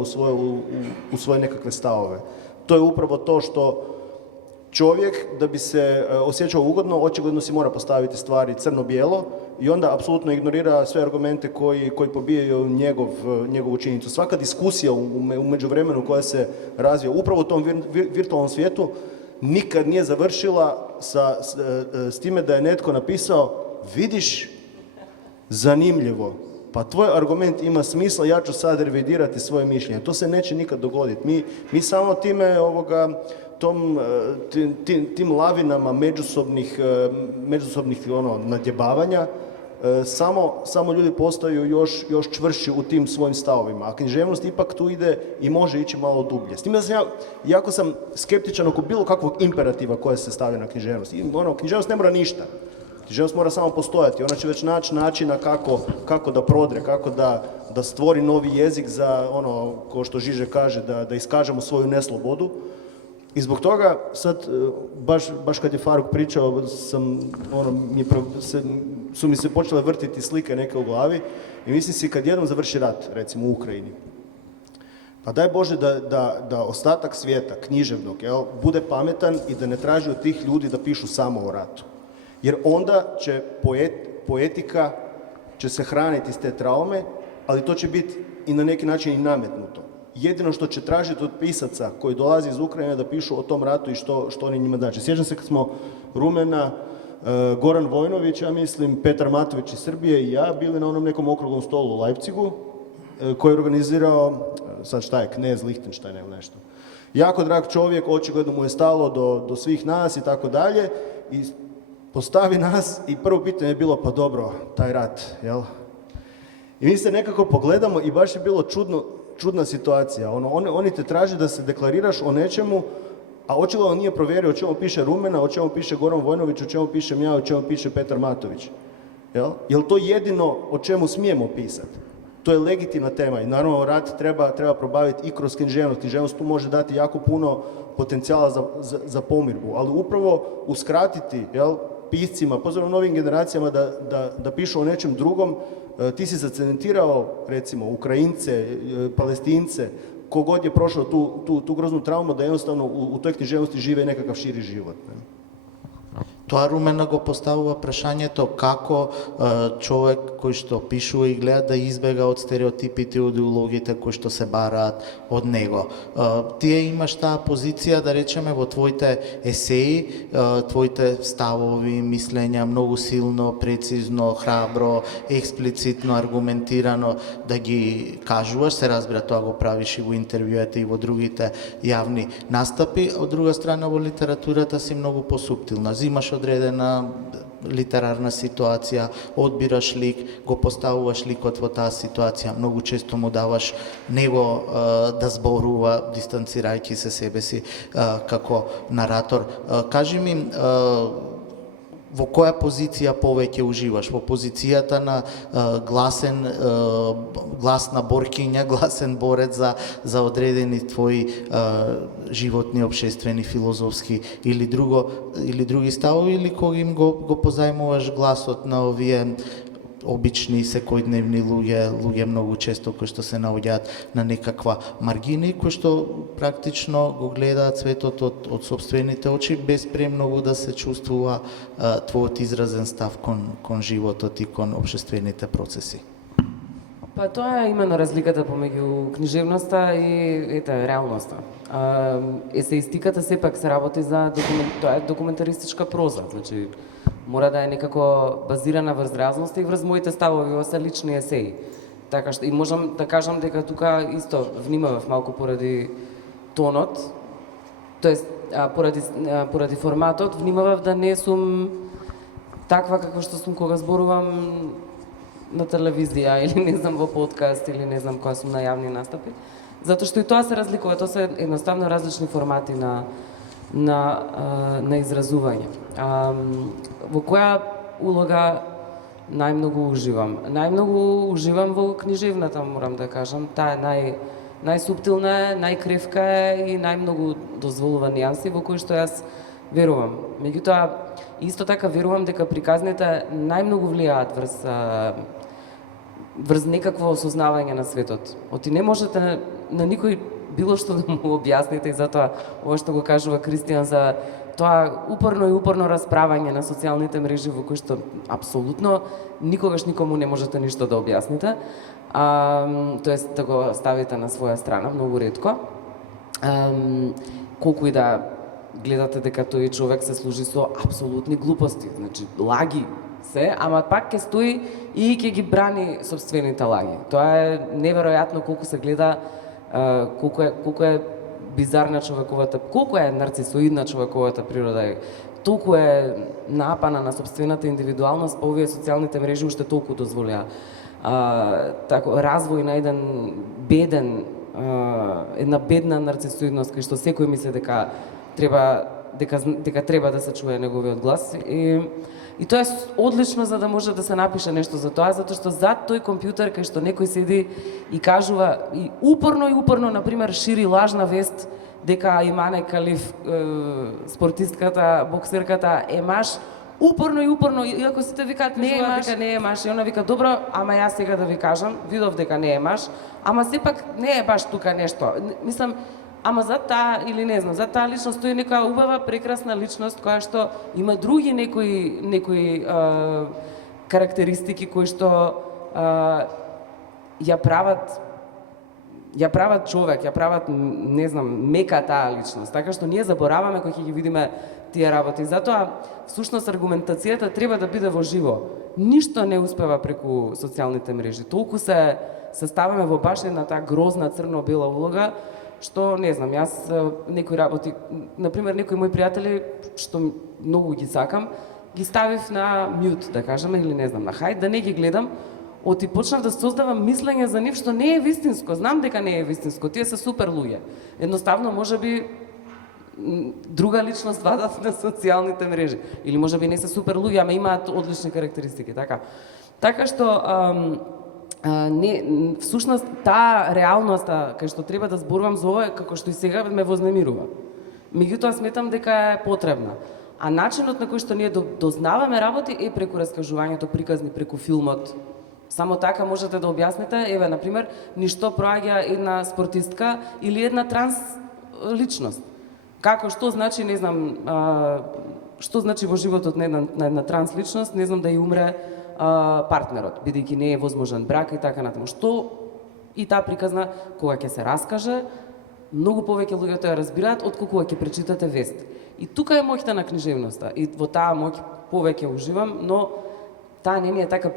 u svoje nekakve stavove. To je upravo to što čovjek, da bi se osjećao ugodno, očigledno si mora postaviti stvari crno-bijelo i onda apsolutno ignorira sve argumente koji pobijaju njegovu činjenicu. Svaka diskusija u međuvremenu koja se razvija upravo u tom virtualnom svijetu nikad nije završila s time da je netko napisao: vidiš, zanimljivo, pa tvoj argument ima smisla, ja ću sad revidirati svoje mišljenje. To se neće nikad dogoditi. Mi samo time tim lavinama međusobnih nadjebavanja samo ljudi postaju još čvršći u tim svojim stavovima. A književnost ipak tu ide i može ići malo dublje. S tim da jako sam skeptičan oko bilo kakvog imperativa koje se stavlja na književnost. Književnost ne mora ništa. Književnost mora samo postojati. Ona će već naći načina kako da prodre, kako da stvori novi jezik za ono, ko što Žiže kaže, da iskažemo svoju neslobodu. I zbog toga sad, baš kad je Faruk pričao, su mi se počele vrtiti slike neke u glavi i mislim si kad jednom završi rat, recimo u Ukrajini, pa daj Bože da ostatak svijeta, književnog, bude pametan i da ne traži od tih ljudi da pišu samo o ratu. Jer onda će poetika će se hraniti iz te traume, ali to će biti i na neki način i nametnuto. Jedino što će tražiti od pisaca koji dolazi iz Ukrajine da pišu o tom ratu i što oni njima daće. Sjećam se kad smo Rumena, Goran Vojnović, ja mislim, Petar Matović iz Srbije i ja bili na onom nekom okruglom stolu u Leipzigu koji je organizirao, sad šta je, knez Lichtenstein ili nešto. Jako drag čovjek, očigledno mu je stalo do svih nas i tako dalje i postavi nas i prvo pitanje je bilo: pa dobro, taj rat, jel? I mi se nekako pogledamo i baš je bilo čudna situacija. Oni te traže da se deklariraš o nečemu, a očigledno nije provjerio o čemu piše Rumena, o čemu piše Goran Vojnović, o čemu pišem ja, o čemu piše Petar Matović. Jel to jedino o čemu smijemo pisati? To je legitimna tema i naravno rat treba probaviti i kroz književnost. Književnost tu može dati jako puno potencijala za pomirbu, ali upravo uskratiti piscima, pozorno novim generacijama da pišu o nečem drugom. Ti si zacementirao, recimo, Ukrajince, Palestince, kogod je prošao tu groznu traumu, da jednostavno u toj književnosti žive nekakav širi život. Тоа Румена го поставува прашањето како човек кој што пишува и гледа да избега од стереотипите и идеологиите кои што се бараат од него. Тие имаш таа позиција, да речеме, во твоите есеи, твоите ставови, мислења многу силно, прецизно, храбро, експлицитно, аргументирано да ги кажуваш. Се разбира, тоа го правиш и во интервјуите и во другите јавни настапи. Од друга страна, во литературата си многу посуптилна. Зимаш одредена литерарна ситуација, одбираш лик, го поставуваш ликот во таа ситуација, многу често му даваш него да зборува, дистанцирајќи се себе си како наратор. Кажи ми, во која позиција повеќе уживаш? Во позицијата на гласна боркиња, гласен борец за одредени твои животни, обшествени, филозофски или други ставови, или кога им го позајмуваш гласот на овие обични секојдневни луѓе многу често кои што се наоѓаат на некаква маргина и кои што практично го гледаат светот од сопствените очи, без премногу да се чувствува твојот изразен став кон животот и кон обшествените процеси. Па тоа е именно разликата помеѓу книжевноста и реалноста. Есеистиката сепак се работи тоа е документаристичка проза, значи мора да е некако базирана врз реалноста и врз моите ставови, ова се лични есеи. Така што и можам да кажам дека тука исто внимавав малку поради тонот, тоест поради форматот, внимавав да не сум таква како што сум кога зборувам на телевизија или не знам во подкаст или не знам кога сум на јавни настапи. Затоа што и тоа се разликува, тоа се едноставно различни формати на изразување. Во која улога најмногу уживам? Најмногу уживам во книжевната, морам да кажам. Таа е најсуптилна, најкревка е и најмногу дозволува нијанси во кои што јас верувам. Меѓутоа, исто така верувам дека приказните најмногу влијаат врз некакво осознавање на светот. Оти не можете на никој било што да му објасните и затоа ова што го кажува Кристијан за тоа упорно и упорно расправање на социјалните мрежи во кои што апсолутно никогаш никому не можете ништо да објасните, тоест да го ставите на своја страна, многу ретко. Колку и да гледате дека тој човек се служи со апсолутни глупости, значи лаги се, ама пак ќе стои и ќе ги брани собствените лаги. Тоа е неверојатно колку се гледа, колку е бизарна човековата, колку е нарцисоидна човековата природа, толку е напана на собствената индивидуалност, па овие социјалните мрежи уште толку дозволеа развој на еден беден, една бедна нарцисоидност, кај што секој мисли дека треба да се чуе неговиот глас. И тоа е одлично за да може да се напише нешто за тоа, затоа што зад тој компјутер кај што некој седи и кажува и упорно, например, шири лажна вест дека Имане Калиф, спортистката, боксерката е маш, упорно, иако сите викаат не е маш, дека не е маш, и она вика добро, ама јас сега да ви кажам, видов дека не е маш, ама сепак не е баш тука нешто. Мислам, ама за таа, или не знам, за таа личност стои некоја убава, прекрасна личност, која што има други некои карактеристики кои што ја прават човек, ја прават, не знам, мека таа личност. Така што ние забораваме кога ќе ги видиме тие работи. Затоа, всушност, аргументацијата треба да биде во живо. Ништо не успева преку социјалните мрежи. Толку се ставаме во баш една таа грозна црно-бела улога, што, не знам, јас некои работи, например, некои мои пријатели, што многу ги сакам, ги ставив на мјут, да кажеме, или не знам, на хајд, да не ги гледам, оти почнав да создавам мислење за нив што не е вистинско. Знам дека не е вистинско, тие се супер луѓе. Едноставно, можеби, друга личност вадат на социјалните мрежи. Или можеби не се супер луѓе, ама имаат одлични карактеристики, така. Така што, всушност, таа реалноста, кај што треба да зборувам за ова, како што и сега ме вознемирува. Меѓутоа, сметам дека е потребна. А начинот на кој што ние дознаваме работи е преку раскажувањето приказни, преку филмот. Само така можете да објасните, еве, например, ништо проаѓа една спортистка или една транс личност. Како, што значи, не знам, што значи во животот на една транс личност, не знам, да ја умре партнерот, бидејќи не е возможен брак и така натаму. Што и таа приказна, кога ќе се раскаже, многу повеќе луѓе тоа разбираат, отколку кога ќе прочитате вест. И тука е моќта на книжевноста. И во таа моќ повеќе уживам, но таа не ми е така.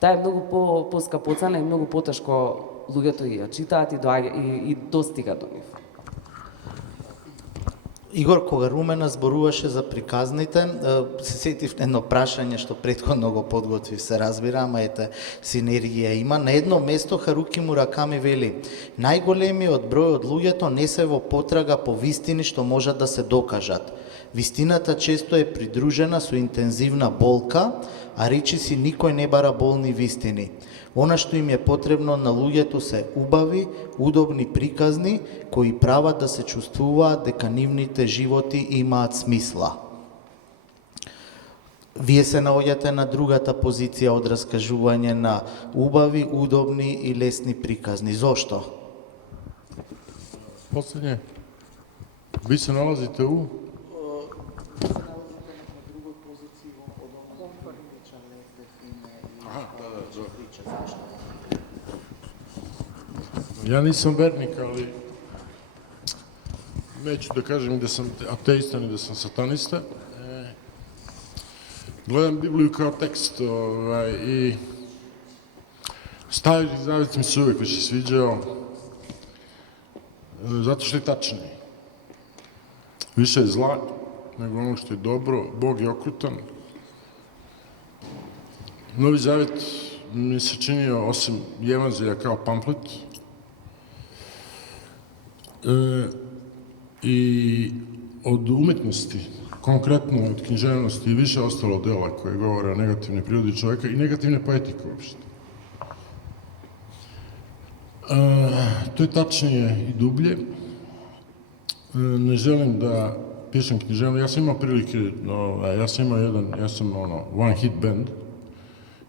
Таа е многу поскапоцана и многу потешко луѓето ја читаат и достига до нив. Игор, кога Румена зборуваше за приказните, се сетив едно прашање што претходно го подготвив, се разбира, ама ете, синергија има. На едно место Харуки Мураками вели: најголемиот број од луѓето не се во потрага по вистини што можат да се докажат. Вистината често е придружена со интензивна болка, а речиси никој не бара болни вистини. Она што им е потребно на луѓето се убави, удобни приказни, кои прават да се чувствуваат дека нивните животи имаат смисла. Вие се наоѓате на другата позиција од раскажување на убави, удобни и лесни приказни. Зошто? Последње. Ви се налазите у? Ja nisam vernik, ali neću da kažem da sam ateista ni da sam satanista. Gledam Bibliju kao tekst i Stari Zavet mi se uvek više sviđao zato što je tačniji. Više je zla nego ono što je dobro, Bog je okrutan. Novi Zavet mi se činio, osim Evanđelja, kao pamflet. I od umetnosti, konkretno od književnosti, i više ostalo dela koje govore o negativnoj prirodi čoveka i negativne poetike uopšte. To je tačnije i dublje. Ne želim da pišem književno. Ja sam imao prilike, ja sam one hit band.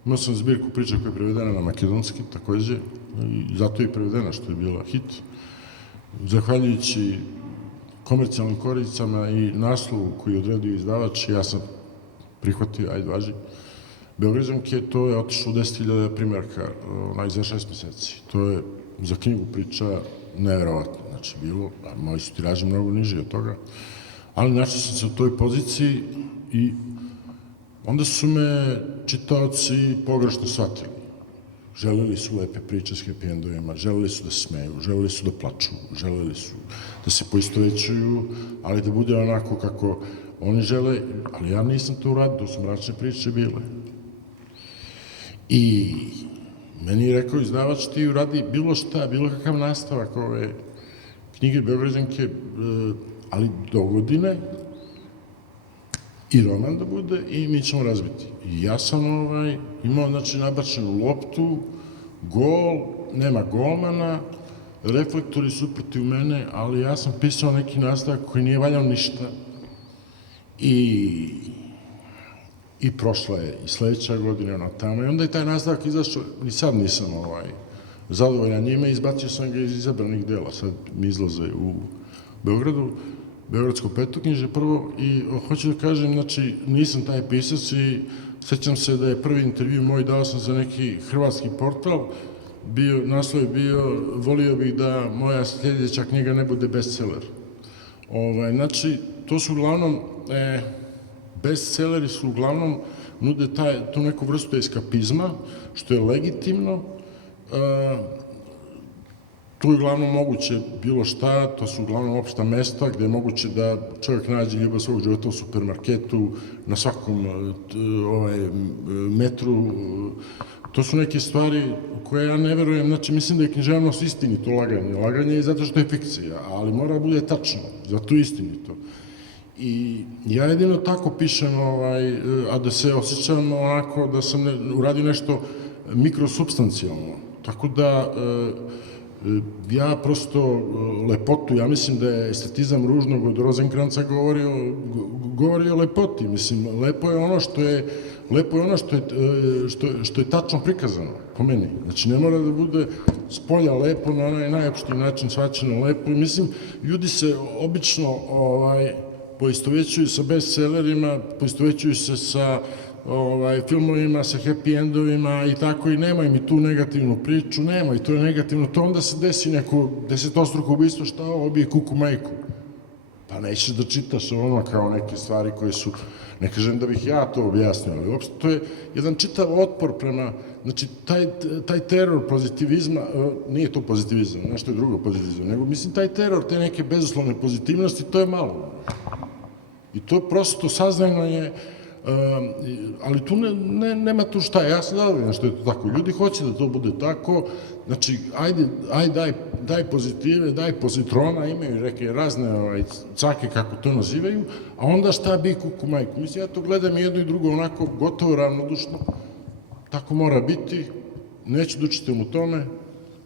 Imao sam zbirku priča koja je prevedena na makedonski, takođe, i zato je prevedena što je bila hit. Zahvaljujući komercijalnim koricama i naslovu koji je odredio izdavač, ja sam prihvatio, ajde važi, Beograđanke, to je otišlo 10.000 primjerka za 6 meseci. To je za knjigu priča neverovatno. Znači, bilo, moji su tiraži mnogo niži od toga, ali našao sam se u toj poziciji i onda su me čitaoci pogrešno shvatili. Želeli su lepe priče s happy endovima, želeli su da se smeju, želeli su da plaču, želeli su da se poistovećuju, ali da bude onako kako oni žele, ali ja nisam to uradio, to su mračne priče bile. I meni je rekao izdavač, ti uradi bilo šta, bilo kakav nastavak ove knjige Beograđanke, ali do godine, i roman da bude, i mi ćemo razbiti. I ja sam imao, znači, nabačenu loptu, gol, nema golmana, reflektori su protiv mene, ali ja sam pisao neki nastavak koji nije valjao ništa. I prošla je i sledeća godina, ono tamo, i onda je taj nastavak izašao, ni sad nisam zadovoljan njime, izbacio sam ga iz izabranih dela, sad mi izlaze u Beogradu, Beogradsko petoknjižje prvo, i hoću da kažem, znači, nisam taj pisac i sećam se da je prvi intervju moj dao sam za neki hrvatski portal, naslov je bio, volio bih da moja sljedeća knjiga ne bude bestseller. Znači, to su uglavnom, bestselleri su uglavnom nude tu neku vrstu eskapizma, što je legitimno. Tu je uglavnom moguće bilo šta, to su uglavnom opšta mesta gde je moguće da čovjek nađe ljubav svog života u supermarketu, na svakom metru. To su neke stvari koje ja ne verujem, znači mislim da je književnost istinito laganje. Laganje je zato što je fikcija, ali mora da bude tačno, zato je istinito. I ja jedino tako pišem, a da se osjećam onako da sam uradio nešto mikrosubstancijalno. Tako da ja prosto lepotu, ja mislim da je estetizam Ružnog od Rozenkranca govori o lepoti, mislim, lepo je ono što je tačno prikazano, po meni. Znači, ne mora da bude spolja lepo, na onaj najopštiji način shvaćeno lepo. I mislim, ljudi se obično poistovećuju sa bestsellerima, poistovećuju se sa filmovima, sa happy endovima i tako, i nemoj mi tu negativnu priču, nemoj, to je negativno, to onda se desi neko desetostruko ubistvo, šta ovo bi kuku majku. Pa nećeš da čitaš ono kao neke stvari koje su, ne kažem da bih ja to objasnio, ali uopšte to je jedan čitav otpor prema, znači taj teror pozitivizma, nije to pozitivizam, nešto je drugo pozitivizam, nego mislim taj teror, te neke bezuslovne pozitivnosti, to je malo. I to prosto saznajno je, ali tu nema tu šta, ja sam zadovoljan što je to tako, ljudi hoće da to bude tako, znači, ajde, daj pozitive, daj pozitrona, imaju neke razne cake, kako to nazivaju, a onda šta bi kuku majku. Mislim, ja to gledam jedno i drugo onako gotovo ravnodušno, tako mora biti, neću da učitam u tome,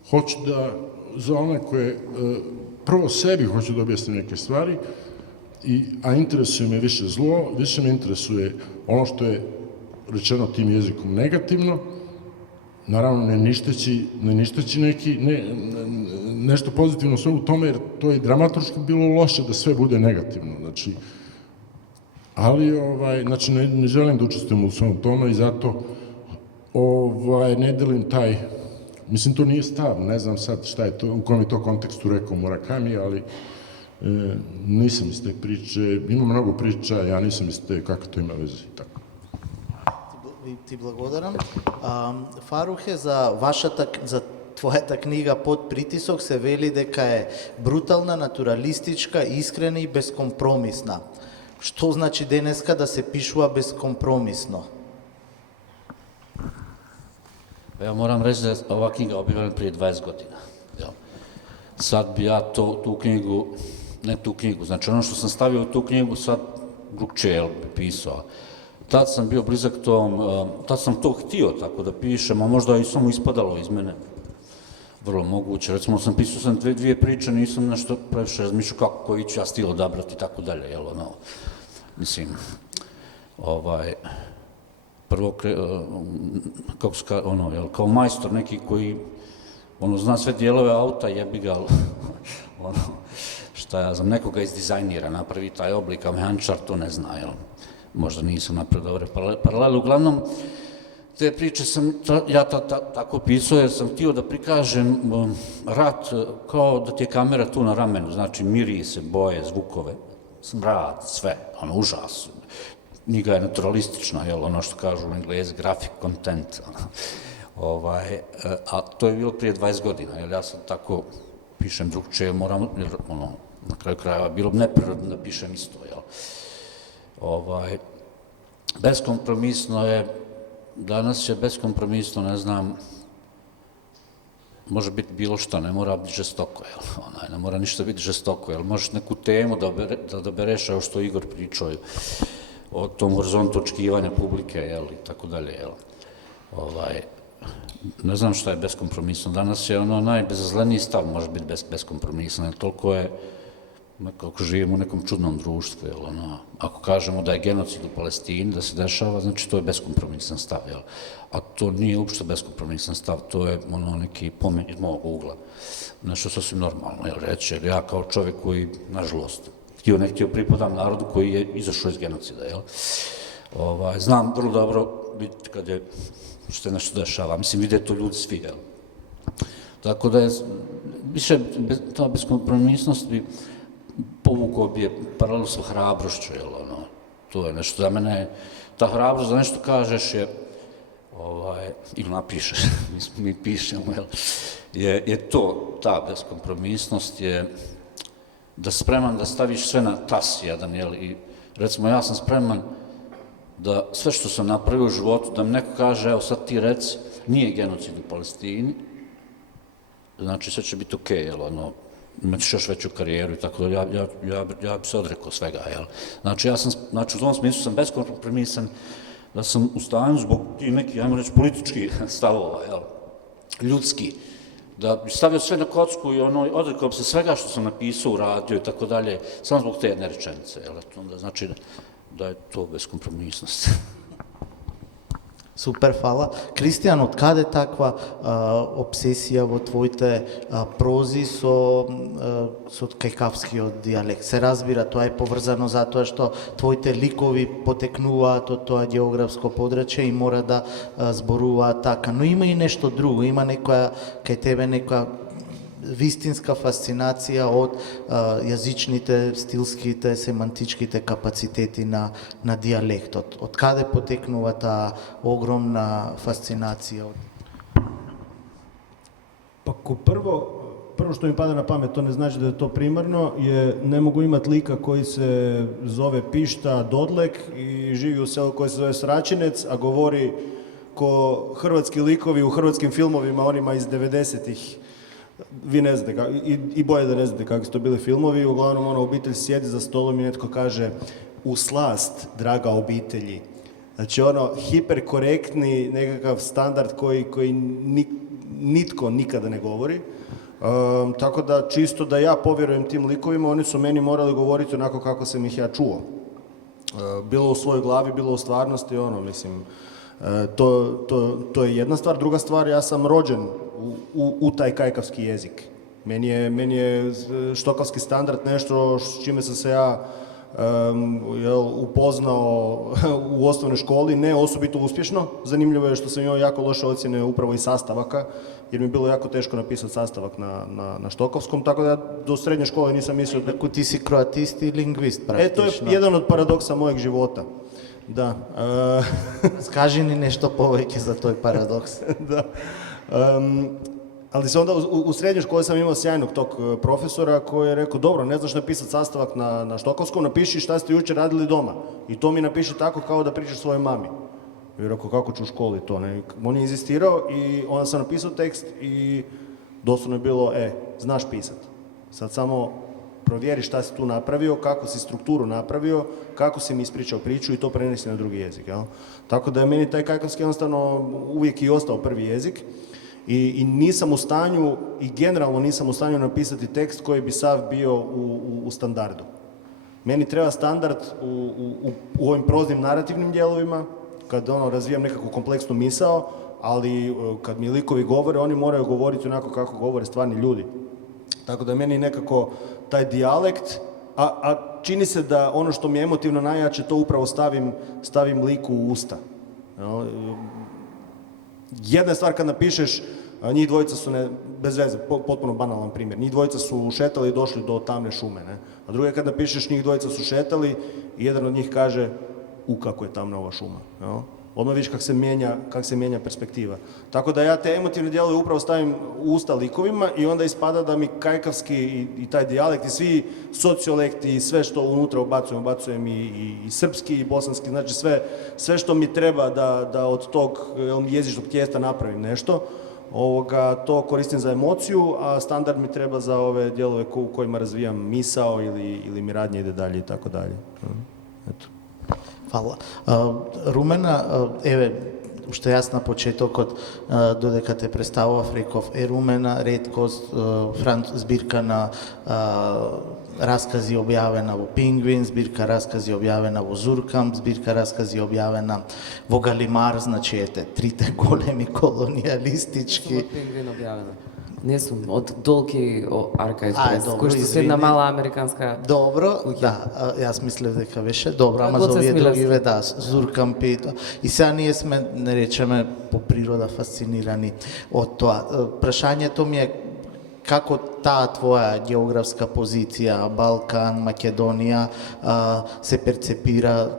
hoću da, za one koje, prvo sebi hoću da objasnim neke stvari, a interesuje me više zlo, više me interesuje ono što je rečeno tim jezikom negativno, naravno ne ništeći nešto pozitivno sve u tome, jer to je dramaturški bilo loše da sve bude negativno, znači, ali, znači, ne želim da učestvujem u svemu tome i zato ne delim taj, mislim, to nije stav, ne znam sad šta je to, u kom je to kontekstu rekao Murakami, ali nisam iz te priče, ima mnogo priča, ja nisam iz te, kako to ima veze i tako. Ти благодарам. Фарухе, за твојата книга Под притисок се вели дека е брутална, натуралистичка, искрена и безкомпромисна. Што значи денеска да се пишува безкомпромисно? Ja moram reći da je ova knjiga objavljena prije 20 godina. Sad bi ja tu knjigu, ne tu knjigu, znači ono što sam stavio u tu knjigu sad drugčije bi pisao. Tad sam bio blizak tom, tad sam to htio tako da pišem, a možda i samo ispadalo iz mene. Vrlo moguće. Recimo sam pisao dvije priče, nisam nešto previše razmišljao kako koji ću ja stil odabrati i tako dalje, jel ono, mislim, prvo, kako se kaže, ono, jel, kao majstor neki koji, ono, zna sve dijelove auta, jebi ga, ono, šta ja znam, nekoga izdizajnira, napravi taj oblik, a mehaničar to ne zna, jel? Možda nisam napravio dobre paralele. Uglavnom, te priče sam ja tako pisao jer sam htio da prikažem rat kao da ti je kamera tu na ramenu, znači mirise, boje, zvukove, smrad, sve, ono, užas. Knjiga je naturalistična, jel, ono što kažu u Englezi, graphic content, a to je bilo prije 20 godina, jer ja sad tako pišem drugčije, moram, jer, ono, na kraju krajeva, bilo bi neprirodno da pišem isto, jel. Beskompromisno je, danas je beskompromisno, ne znam, može biti bilo šta, ne mora biti žestoko, jel, ne mora ništa biti žestoko, jel, možeš neku temu da dobereš, evo što Igor pričao, o tom horizontu očekivanja publike, jel, i tako dalje, jel. Ne znam šta je beskompromisno, danas je ono najbezazleniji stav može biti beskompromisno, jer toliko je, kako živimo u nekom čudnom društvu, jel, ono, ako kažemo da je genocid u Palestini, da se dešava, znači to je beskompromisan stav, jel, a to nije uopšte beskompromisan stav, to je ono neki pomen iz mog ugla, nešto sasvim normalno, jel, reći, jer ja kao čovjek koji, nažalost, htio ne htio pripadam narodu koji je izašao iz genocida, jel, znam vrlo dobro biti kad je što je nešto dešava, mislim, vide to ljudi svi, jel, tako da je, više ta beskompromisnost bi povukao bi je paralelu sa hrabrošću, jel, ono, to je nešto za mene, ta hrabrost da nešto kažeš je, ili napišeš, mi pišemo, jel, je to, ta beskompromisnost je da spreman da staviš sve na tas jedan, jel, i recimo ja sam spreman da sve što sam napravio u životu, da mi neko kaže, evo sad ti reci, nije genocid u Palestini, znači sve će biti okej, jel, ono, imaćeš još veću karijeru i tako da, ja bi se odrekao svega, jel. Znači, u tom smislu sam beskompromisan, da sam u stanju zbog tih nekih, ajmo reći, političkih stavova, jel, ljudski, da bi stavio sve na kocku i ono, odrekao bi se svega što sam napisao, uradio i tako dalje, samo zbog te jedne rečenice, jel, onda znači da je to beskompromisnost. Супер, фала. Кристијан, од каде таква обсесија во твоите прози со кајкавскиот дијалект? Се разбира, тоа е поврзано затоа што твоите ликови потекнуваат од тоа географско подрачје и мора да зборуваат така. Но има и нешто друго, има некоја, кај тебе некоја вистинска фасцинација од јазичните, стилските, семантичките капацитети на дијалектот. Од каде потекнува таа огромна фасцинација? Pa prvo što mi pada na pamet, to ne znači da je to primarno, je ne mogu imati lika koji se zove Pišta Dodlek i živi u selu koji se zove Sračinec, a govori ko hrvatski likovi u hrvatskim filmovima, onima iz 90-ih. Vi ne znate, i bolje da ne znate kakvi su to bili filmovi, uglavnom ono, obitelj sjedi za stolom i netko kaže u slast, draga obitelji. Znači ono, hiperkorektni nekakav standard koji nitko nikada ne govori. Tako da čisto da ja povjerujem tim likovima, oni su meni morali govoriti onako kako sam ih ja čuo. Bilo u svojoj glavi, bilo u stvarnosti, ono, mislim, to je jedna stvar. Druga stvar, ja sam rođen u taj kajkavski jezik. Meni je štokavski standard nešto s čime sam se ja upoznao u osnovnoj školi, ne osobito uspješno. Zanimljivo je što sam imao jako loše ocjene upravo iz sastavaka, jer mi je bilo jako teško napisati sastavak na štokavskom, tako da do srednje škole nisam mislio da... Ako ti si kroatist i lingvist, praktično. To je jedan od paradoksa mojeg života. Da. Skaži ni nešto poveke za toj paradoks. Da. Ali se onda u srednjoj školi sam imao sjajnog tog profesora koji je rekao, dobro, ne znaš napisati sastavak na štokavskom, napiši šta ste jučer radili doma. I to mi napiši tako kao da pričaš svojoj mami. I rekao, kako ću u školi to? Ne? On je inzistirao i onda sam napisao tekst i doslovno je bilo, znaš pisati. Sad samo provjeri šta si tu napravio, kako si strukturu napravio, kako si mi ispričao priču i to prenesi na drugi jezik. Jel? Tako da je meni taj kajkavski jednostavno uvijek i ostao prvi jezik. I nisam u stanju, i generalno nisam u stanju napisati tekst koji bi sav bio u standardu. Meni treba standard u ovim proznim narativnim dijelovima, kad razvijam nekakvu kompleksnu misao, ali kad mi likovi govore, oni moraju govoriti onako kako govore stvarni ljudi. Tako da meni nekako taj dijalekt, a čini se da ono što mi je emotivno najjače, to upravo stavim liku u usta. Jedna stvar kad napišeš, njih dvojica su, bez veze, potpuno banalan primjer, njih dvojica su šetali i došli do tamne šume, ne? A druga kad napišeš, njih dvojica su šetali i jedan od njih kaže, kako je tamna ova šuma. No? Odmah vidiš kak se mijenja perspektiva. Tako da ja te emotivne dijelove upravo stavim u usta likovima i onda ispada da mi kajkavski i taj dijalekt i svi sociolekti i sve što unutra ubacujem i srpski i bosanski, znači sve što mi treba da od tog jezičnog tijesta napravim nešto, to koristim za emociju, a standard mi treba za ove dijelove u kojima razvijam misao ili mi radnje ide dalje i tako dalje. Eto. Hvala. Румена, уште јас на почетокот, додека те представував, реков, Румена, реткост, збирка на раскази објавена во Пингвин, збирка раскази објавена во Зуркам, збирка раскази објавена во Галимар, значи трите големи колонијалистички. Пингвин објавена. Не сум, од Долки Аркајв Прес, добро, кој што се една мала американска Добро, куќа. да, јас мислев дека беше добро, ама Гоце за овие Смилевски. другиве, да, Зуркам Пито. И сега ние сме, не речеме, по природа фасцинирани од тоа. Прашањето ми е како таа твоја географска позиција, Балкан, Македонија, се перцепира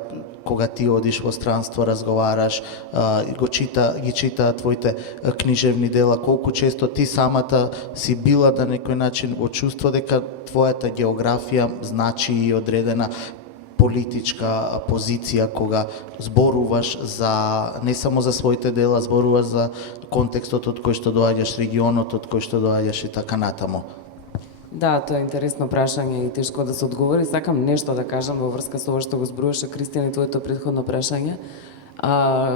кога ти одиш во странство, разговараш, ги читаат твоите книжевни дела, колку често ти самата си била на некој начин во чувство дека твојата географија значи и одредена политичка позиција кога зборуваш за не само за своите дела, зборуваш за контекстот од кој што доаѓаш, регионот од кој што доаѓаш и така натаму. Да, тоа е интересно прашање и тешко да се одговори. Сакам нешто да кажам во врска со ова што го зборуваше Кристијан и твоето претходно прашање,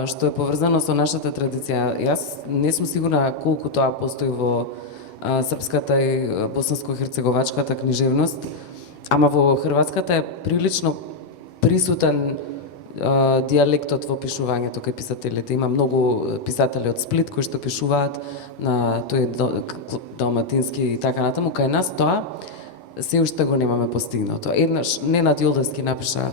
што е поврзано со нашата традиција. Јас не сум сигурна колку тоа постои во српската и босанско-херцеговачката книжевност, ама во хрватската е прилично присутен диалектот во пишувањето кај писателите. Има многу писатели од Сплит кои што пишуваат на тој далматински и така натаму. Кај нас тоа се уште го немаме постигнато. Еднаш Ненад Јолдевски напиша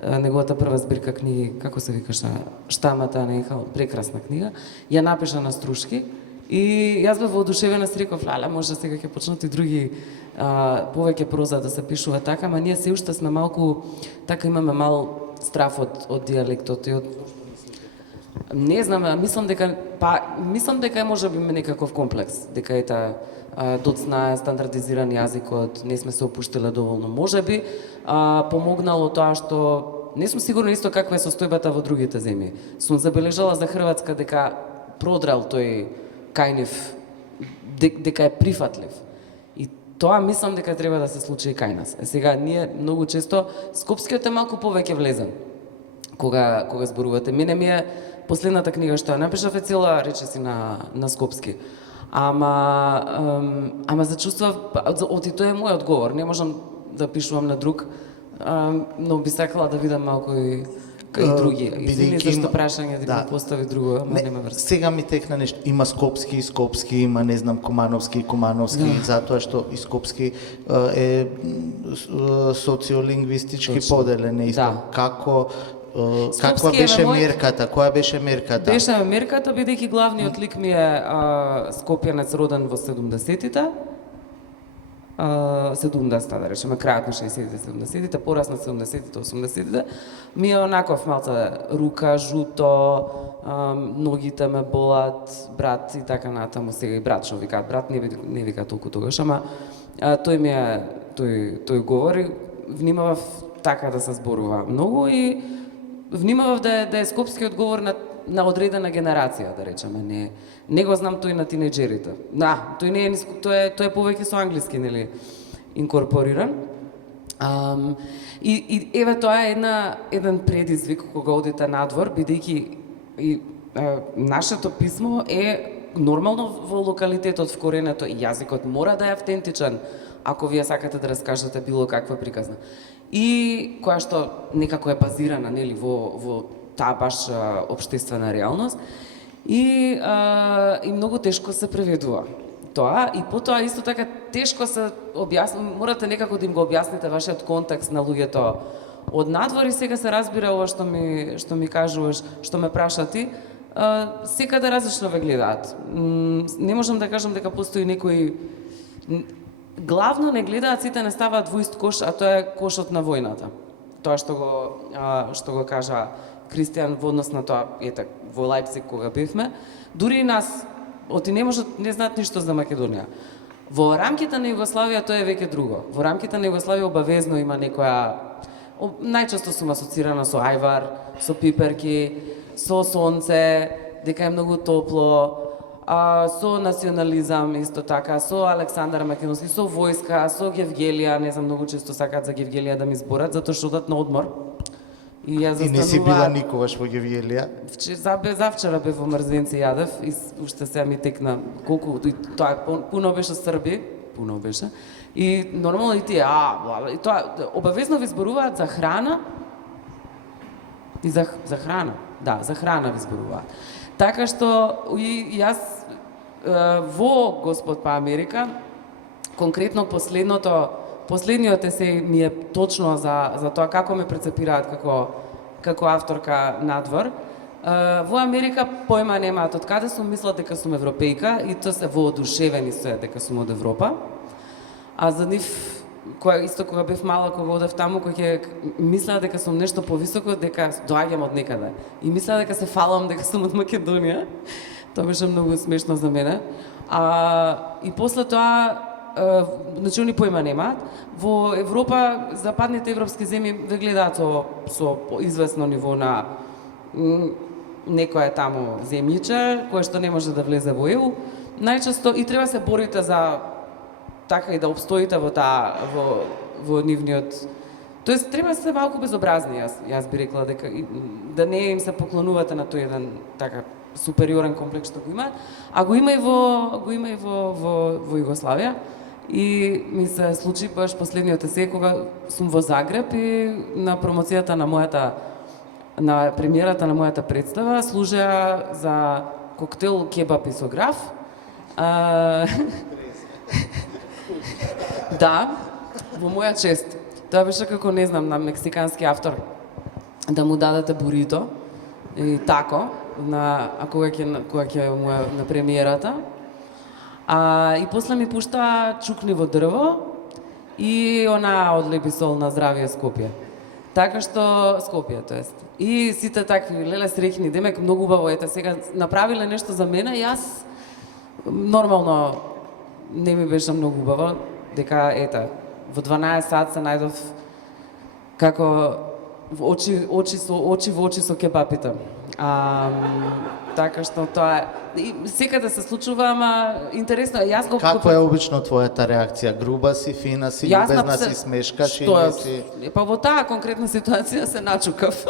неговата прва збирка книги, како се викаше, Штамата Нехал, прекрасна книга, ја напиша на струшки и јас бев воодушевена, си реков, леле, може сега ќе почнат и други повеќе проза да се пишува така, ама ние се уште сме малку, така имаме мал страф од диалектот и од... Не знам, мислам дека може би некаков комплекс, дека е таа доцна стандардизиран јазикот, не сме се опуштиле доволно. Може би помогнало тоа што не сум сигурна исто каква е состојбата во другите земји. Сум забележала за Хрватска дека продрал тој кај нив, дека е прифатлив. И тоа мислам дека треба да се случи и кај нас. Сега, ние многу често, скопскиот е малку повеќе влезен, кога зборувате. Мене ми е последната книга што ја напишав е цела речиси на скопски. Ама зачувствав, оти тој е мој одговор, не можам да пишувам на друг, но би сакала да видам малку и други. Извини зашто прашање да ми постави друго, ама нема врска. Сега ми текна нешто, има скопски, има не знам Кумановски, затоа што и скопски е социолингвистички поделен исто. Како каква беше мерката? Која беше мерката? Беше мерката, бидејќи главниот лик ми е скопјанец роден во 70-тите, 70-та, да речеме, крајот на 60-тите, 70-тите, порасно 70-тите, 80-тите, ми е онаков малце рука, жуто, ногите ме болат, брат и така натаму, сега и брат што викаат, брат не вика толку тогаш, ама тој ми е, тој говори, внимавав така да се зборува многу и внимавав да е скопскиот говор на одредена генерација, да речеме, не го знам тој на тинејџерите. Да, тој не е тој е повеќе со англиски, нели, инкорпориран. И еве тоа е еден предизвик кога одите надвор, бидејќи нашето писмо е нормално во локалитетот вкоренето и јазикот мора да е автентичен ако вие сакате да раскажете било каква приказна. И која што некако е базирана, нели, во таа баш општествена реалност и многу тешко се преведува. тоа, и потоа исто така тешко се морате некако да им го објасните вашиот контекст на луѓето од надвор. И сега се разбира ова што ми кажуваш, што ме праша ти, секаде различно ве гледаат. Не можам да кажам дека постои некој... Главно не гледаат, сите не ставаат во ист кош, а тоа е кошот на војната. Тоа што го кажа Кристијан во однос на тоа, ете, во Лајпциг кога бевме, дури и нас, не знаат ништо за Македонија. Во рамките на Југославија тоа е веќе друго. Во рамките на Југославија обавезно има некоја... Најчесто сум асоцирана со ајвар, со пиперки, со сонце, дека е многу топло, со национализам исто така, со Александар Македонски, со војска, со Гевгелија, не знам, многу често сакаат за Гевгелија да ми зборат, затоа што одат на одмор. И не си била никогаш во Гевгелија? Завчера бев во Мрзенци, јадев и уште сега ми текна колку тоа пуно беше Срби, пуно беше. И нормално и тие, и тоа обавезно ви зборуваат за храна и за храна. Да, за храна ви зборуваат. Така што и јас во Господ па Америка, конкретно последниот есеј ми е точно за тоа како ме прецепираат како авторка надвор. Во Америка појма немаат од каде сум, мислат дека сум европејка и тоа се воодушевени се дека сум од Европа. А за нив, кога бев мала, кога одев таму, кога мислеа дека сум нешто повисоко, дека доаѓам од некаде. И мислеа дека се фалам дека сум од Македонија. Тоа беше многу смешно за мене. И после тоа, значи, они појма немаат. Во Европа, западните европски земји ве гледаат со известно ниво на некое таму земјиче, кое што не може да влезе во ЕУ. Најчесто и треба се борите за така и да обстоите во нивниот... Тоест, треба се малку безобразни, јас би рекла, дека да не им се поклонувате на тој еден така супериорен комплекс што го имаат, а го има и во Југославија. И ми се случи баш последниот есеј кога сум во Загреб и на промоцијата на премиерата на мојата представа служеа за коктел, кебаб и сограф. Да, во моја чест. Тоа беше како, не знам, на мексикански автор да му дадете бурито и тако кога ќе на премиерата. И после ми пушта чукни во дрво и она одлепи сол на здравие Скопје. Така што Скопје, тоест. И сите такви леле среќни, демек многу убаво, ете сега направиле нешто за мене, јас нормално не ми беше многу убаво, дека ете во 12 сат се најдов како очи во очи со кебапите. Така што тоа и секаде се случува, ама интересно е. Каква е обично твојата реакција? Груба си, фина си, љубезна си, смешкаш или си? Па во таа конкретна ситуација се начукав.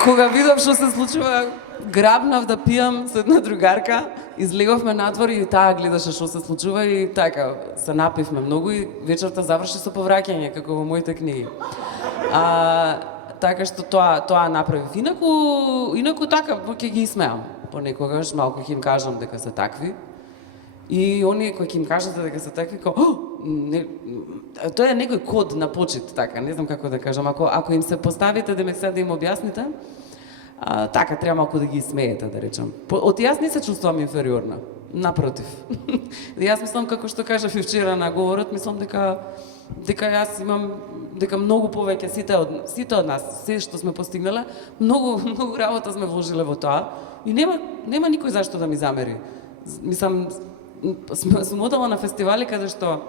Кога видов што се случува, грабнав да пијам со една другарка, излеговме надвор и таа гледаше што се случува и така се напивме многу и вечерта заврши со повраќање како во моите книги. Така што тоа направив. Инаку така ќе ги смеам. Понекогаш малку ќе им кажам дека се такви. И они кои ќе им кажете дека се такви, тоа е некој код на почит, така, не знам како да кажам. Ако им се поставите да ме сега да им објасните, така треба малку да ги смеете, да речам. Јас не се чувствувам инфериорна, напротив. Јас мислам, како што кажав и вчера на говорот, мислам дека јас имам, дека многу повеќе сите од нас, се што сме постигнале, многу работа сме вложиле во тоа и нема никој зашто да ми замери. Мислам, сум одела на фестивали каде што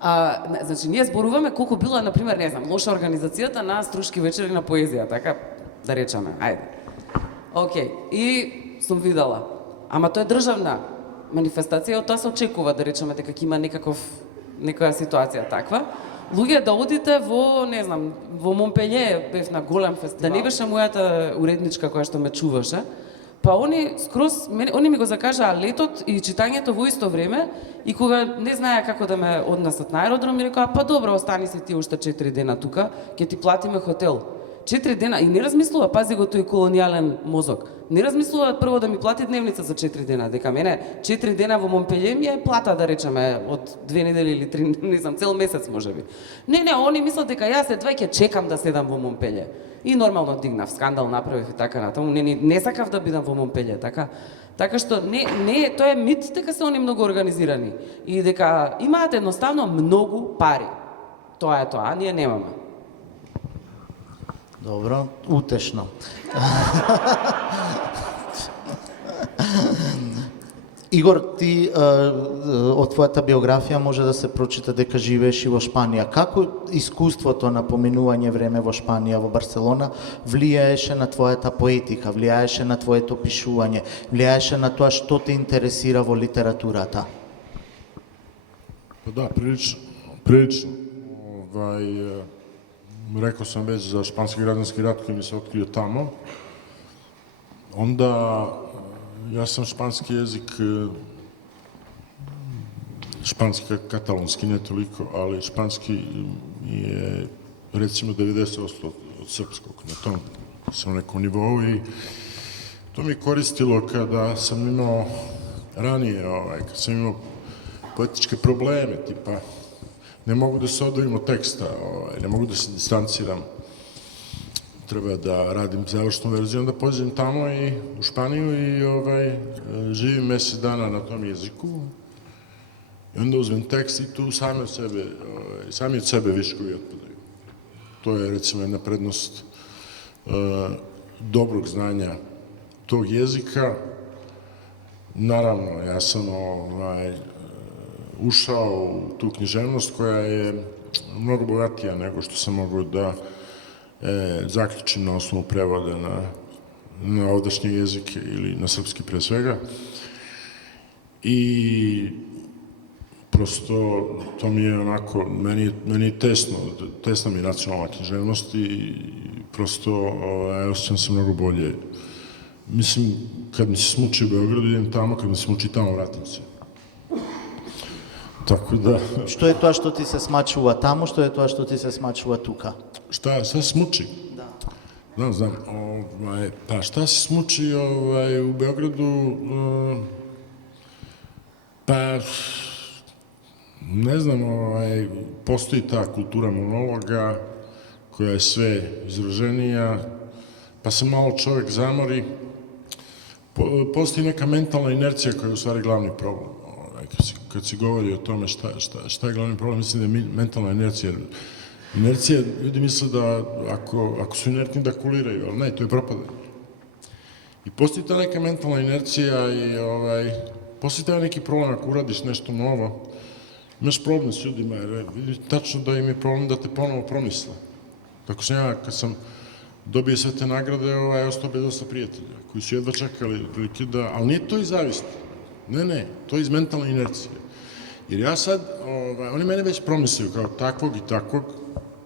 значи ние зборуваме колку била, например, не знам, лоша организацијата на Струшки вечери на поезија, така да речеме, ајде. Океј, и сум видела. Ама тоа е државна манифестација, од тоа се очекува, да речеме, дека ќе има некоја ситуација таква. Луѓе да одите во, не знам, во Монпелје, бев на голем фестивал. Да не беше мојата уредничка која што ме чуваше, па они ми го закажаа летот и читањето во исто време и кога не знаеа како да ме однесат на аеродром, ми рекоа, па добро, остани си ти уште 4 дена тука, ќе ти платиме хотел. 4 дена и не размислува, пази го тој колонијален мозок. Не размислуваат прво да ми плати дневница за 4 дена, дека мене 4 дена во Монпелје ми е плата, да речеме, од 2 недели или 3, не знам, цел месец можеби. Не, они мислат дека јас едва ќе чекам да седам во Монпелје. И нормално дигнав, скандал направив и така натаму. Не сакав да бидам во Монпелје, така. Така што тоа е мит дека се они многу организирани и дека имаат едноставно многу пари. Тоа е тоа, а ние немаме. Добро, утешно. Игор, ти од твојата биографија може да се прочита дека живееш и во Шпанија. Како искуството на поминување време во Шпанија, во Барселона, влијаеше на твојата поетика, влијаеше на твоето пишување, влијаеше на тоа што те интересира во литературата? Pa da, prilično. Rekao sam već za španski građanski rat koji mi se otkrio tamo. Onda, ja sam španski jezik, španski katalonski, ne toliko, ali španski je recimo 90% od srpskog. Na tom sam nekom nivou i to mi je koristilo kada sam imao ranije, kad sam imao poetičke probleme, tipa ne mogu da se odvojim od teksta, ne mogu da se distanciram. Treba da radim završnu verziju, onda pođem tamo i u Španiju i živim mesec dana na tom jeziku. I onda uzmem tekst i tu sami od sebe viškovi otpadaju. To je recimo jedna prednost dobrog znanja tog jezika. Naravno, ja sam ušao u tu književnost koja je mnogo bogatija nego što sam mogao da zaključim na osnovu prevoda na ovdašnje jezike ili na srpski pre svega. I prosto to mi je onako, meni je tesna mi je nacionalna književnost i prosto osjećam se mnogo bolje. Mislim, kad mi se smuči u Beogradu, idem tamo, kad mi se smuči tamo, vratim se. Tako da... Што е тоа што ти се смачува таму, што е тоа што ти се смачува тука? Šta smuči? Da. Znam. Pa šta se smuči u Beogradu? Pa, ne znam, postoji ta kultura monologa koja je sve izraženija, pa se malo čovjek zamori. Postoji neka mentalna inercija koja je u stvari glavni problem. Kad se govori o tome šta je glavni problem, mislim da je mentalna inercija. Inercija, ljudi misle da ako su inertni da kuliraju, ali ne, to je propadanje. I postoji ta neka mentalna inercija i postoji taj neki problem ako uradiš nešto novo, imaš problem s ljudima, jer vidi tačno da im je problem da te ponovo promisle. Tako sam ja, kad sam dobio sve te nagrade, ostao bez dosta prijatelja, koji su jedva čekali prilike da, ali nije to iz zavisti. Ne, to je iz mentalne inercije. Jer ja sad, oni mene već promislio kao takvog i takvog,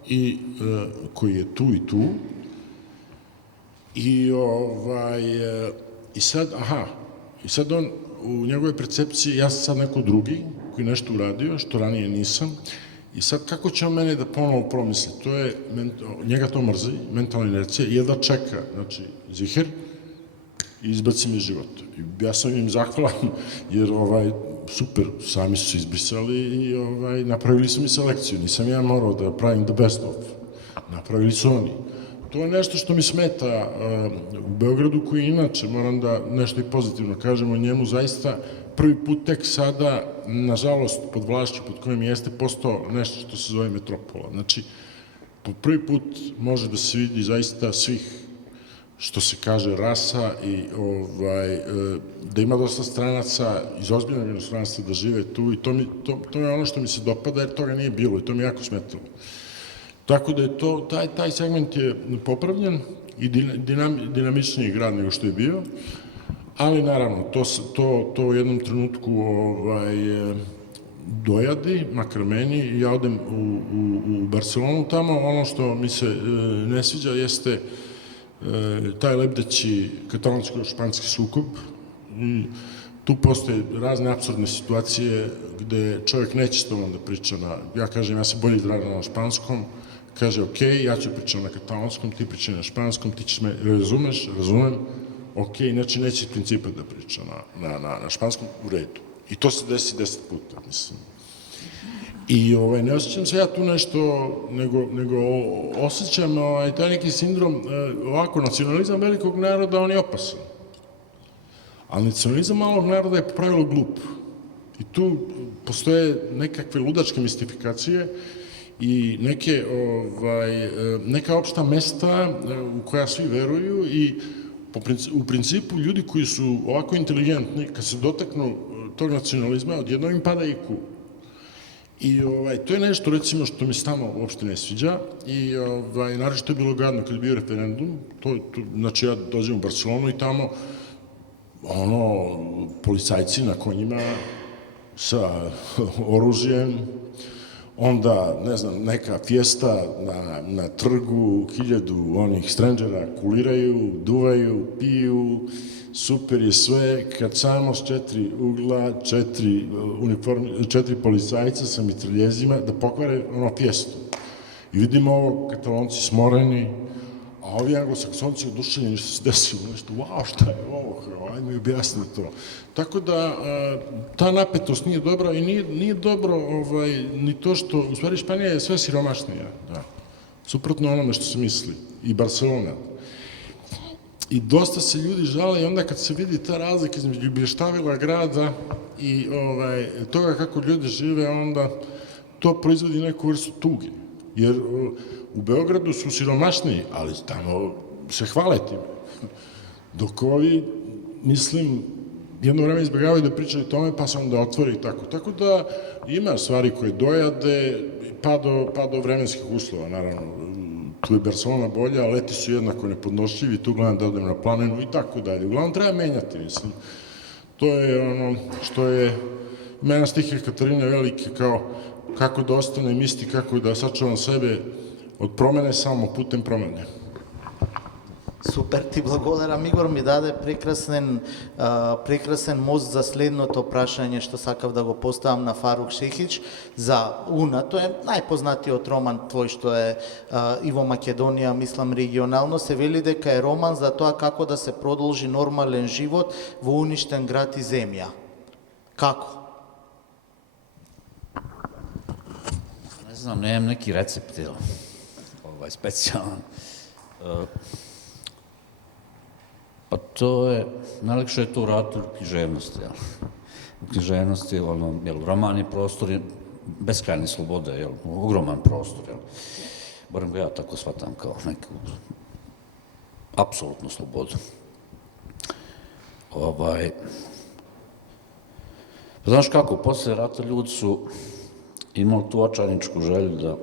i koji je tu i tu, i sad on u njegovoj percepciji, ja sam sad neko drugi koji nešto uradio, što ranije nisam, i sad kako će on mene da ponovo promisli, to je, njega to mrzi, mentalna inercija, i jedva čeka, znači, ziher, i izbaci mi život. I ja sam im zahvalan, jer super, sami su se izbrisali i napravili su mi selekciju. Nisam ja morao da pravim the best of. Napravili su oni. To je nešto što mi smeta u Beogradu, koji inače, moram da nešto i pozitivno kažem o njemu, zaista prvi put tek sada, nažalost, pod vlašću pod kojim jeste postao nešto što se zove metropola. Znači, po prvi put može da se vidi zaista svih, što se kaže, rasa i da ima dosta stranaca iz ozbiljnog inostranstva da žive tu i to je ono što mi se dopada jer toga nije bilo i to mi je jako smetalo. Tako da je to, taj segment je popravljen i dinamičniji grad nego što je bio, ali naravno to u jednom trenutku dojadi, makar meni, ja odem u Barcelonu tamo, ono što mi se ne sviđa jeste taj lebdeći katalonsko-španski sukob. Tu postoje razne apsurdne situacije gde čovjek neće s tobom da priča ja kažem, ja se bolje izražavam na španskom, kaže, ok, ja ću pričati na katalonskom, ti pričaj na španskom, ti ćeš me, razumem, ok, znači neće principa da priča na španskom, u redu. I to se desi 10 puta, mislim. I ne osjećam se ja tu nešto, nego osjećam taj neki sindrom, ovako, nacionalizam velikog naroda, on je opasan. Ali nacionalizam malog naroda je po pravilu glup. I tu postoje nekakve ludačke mistifikacije i neka opšta mesta u koja svi veruju i u principu ljudi koji su ovako inteligentni, kad se dotaknu tog nacionalizma, odjednom im pada IQ. I to je nešto, recimo, što mi se tamo uopšte ne sviđa i naravno što je bilo gadno kad je bio referendum, znači ja dođem u Barcelonu i tamo policajci na konjima sa oružjem, onda, ne znam, neka fjesta na trgu, 1000 onih strangera kuliraju, duvaju, piju, super je sve, kad samo s 4 ugla, 4 policajca sa mitraljezima da pokvare fjestu. I vidimo ovo, Katalonci smoreni, a ovi anglosaksonci oduševljeni što se desilo, nešto, wow, šta je ovo, ajde mi objasni to. Tako da, ta napetost nije dobra i nije dobro ni to što, u stvari Španija je sve siromašnija, da, suprotno onome što se misli, i Barcelona. I dosta se ljudi žale i onda kad se vidi ta razlika između blještavila grada i toga kako ljudi žive, onda to proizvodi neku vrstu tuge. Jer u Beogradu su siromašniji, ali tamo se hvale tim. Dok ovi, mislim, jedno vreme izbjegavaju da pričaju o tome, pa se onda otvori i tako. Tako da ima stvari koje dojade, pa do vremenskih uslova, naravno. Tu je Barcelona bolja, a leti su jednako nepodnošljivi, tu gledam da odem na planinu i tako dalje. Uglavnom treba menjati, mislim. To je ono što je mena stihija Katarine Velike kao kako da ostanem isti, kako da sačuvam sebe od promene samo putem promene. Супер, ти благодарам, Игор, ми даде прекрасен мост за следното прашање што сакав да го поставам на Фарук Шехич за Уна. Тоа е најпознатиот роман твој што е и во Македонија, мислам регионално, се вели дека е роман за тоа како да се продолжи нормален живот во уништен град и земја. Како? Ne znam, nemam neki recept, specijalan. Pa to je, najlakše je to uraditi u književnosti, jel? U književnosti, roman je prostor beskrajne slobode, jel? Ogroman prostor, jel? Barem ga ja tako shvatam kao neku apsolutnu slobodu. Znaš kako, posle rata ljudi su imali tu očajničku želju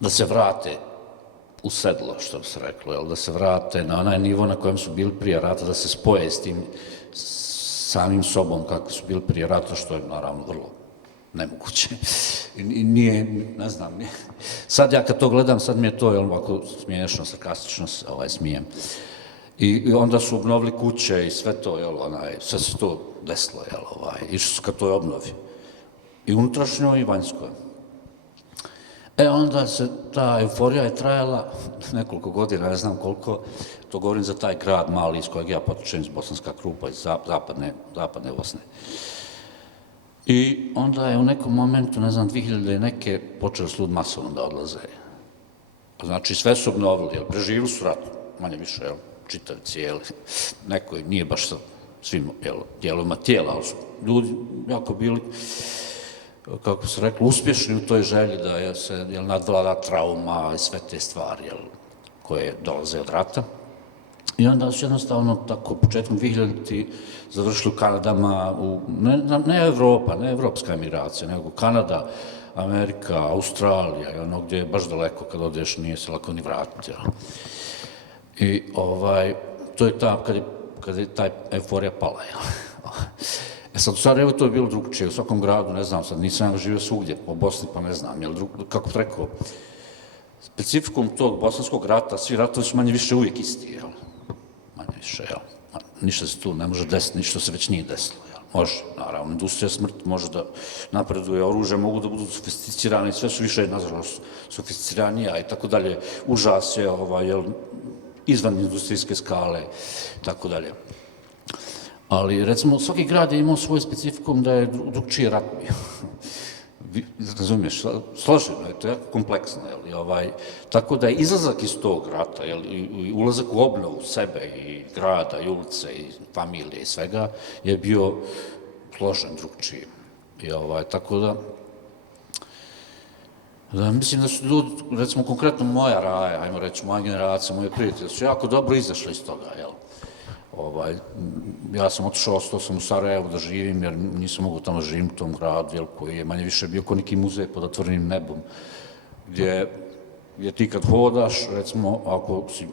da se vrate u sedlo, što bi se reklo, da se vrate na onaj nivo na kojem su bili prije rata, da se spoje s tim samim sobom kako su bili prije rata, što je naravno vrlo nemoguće. I nije, ne znam, sad ja kad to gledam, sad mi je to ovako smiješno, sarkastično smijem. I onda su obnovili kuće i sve to, sve se to desilo, išli su ka toj obnovi. I unutrašnjoj i vanjskoj. Onda se ta euforija je trajala nekoliko godina, ne znam koliko, to govorim za taj grad mali iz kojeg ja potičem, iz Bosanska Krupa, iz zapadne Bosne. I onda je u nekom momentu, ne znam, 2000 neke, počeli su ljudi masovno da odlaze. Znači, sve su obnovili, preživili su rat, manje više, čitavi, cijeli, neko nije baš sa svim dijelovima tijela, ali su ljudi jako bili, kako se reklo, uspješni u toj želji da se nadvlada trauma i sve te stvari koje dolaze od rata. I onda su jednostavno tako početkom 2000-ti završili u Kanadama, ne Evropa, ne evropska emigracija, nego Kanada, Amerika, Australija i ono gdje je baš daleko kad odeš nije se lako ni vratiti. I to je ta, kad je ta euforija pala. Sad u Sarajevu to je bilo drugčije, u svakom gradu, ne znam, sad nisam živio svugdje, po Bosni pa ne znam, kako bih rekao, specifikum tog bosanskog rata, svi ratovi su manje više uvijek isti, manje više, ništa se tu ne može desiti, ništa se već nije desilo, Može, naravno, industrija smrti može da napreduje, oružje mogu da budu sofisticirane, sve su više, nažalost, sofisticiranija i tako dalje, užas je izvan industrijske skale i tako dalje. Ali, recimo, svaki grad je imao svoj specifikum da je drugčije rat bio. Razumiješ, složeno je, to je jako kompleksno, tako da je izlazak iz tog rata, i ulazak u obnovu sebe i grada i ulice i familije i svega je bio složen drugčiji. Tako da mislim da su ljudi, recimo konkretno moja raja, ajmo reći, moja generacija, moje prijatelji su jako dobro izašli iz toga, ja sam otišao, ostao sam u Sarajevu da živim, jer nisam mogu tamo živim u tom gradu, koji je manje više bio kao neki muzej pod otvorenim nebom, gdje ti kad hodaš, recimo, ako si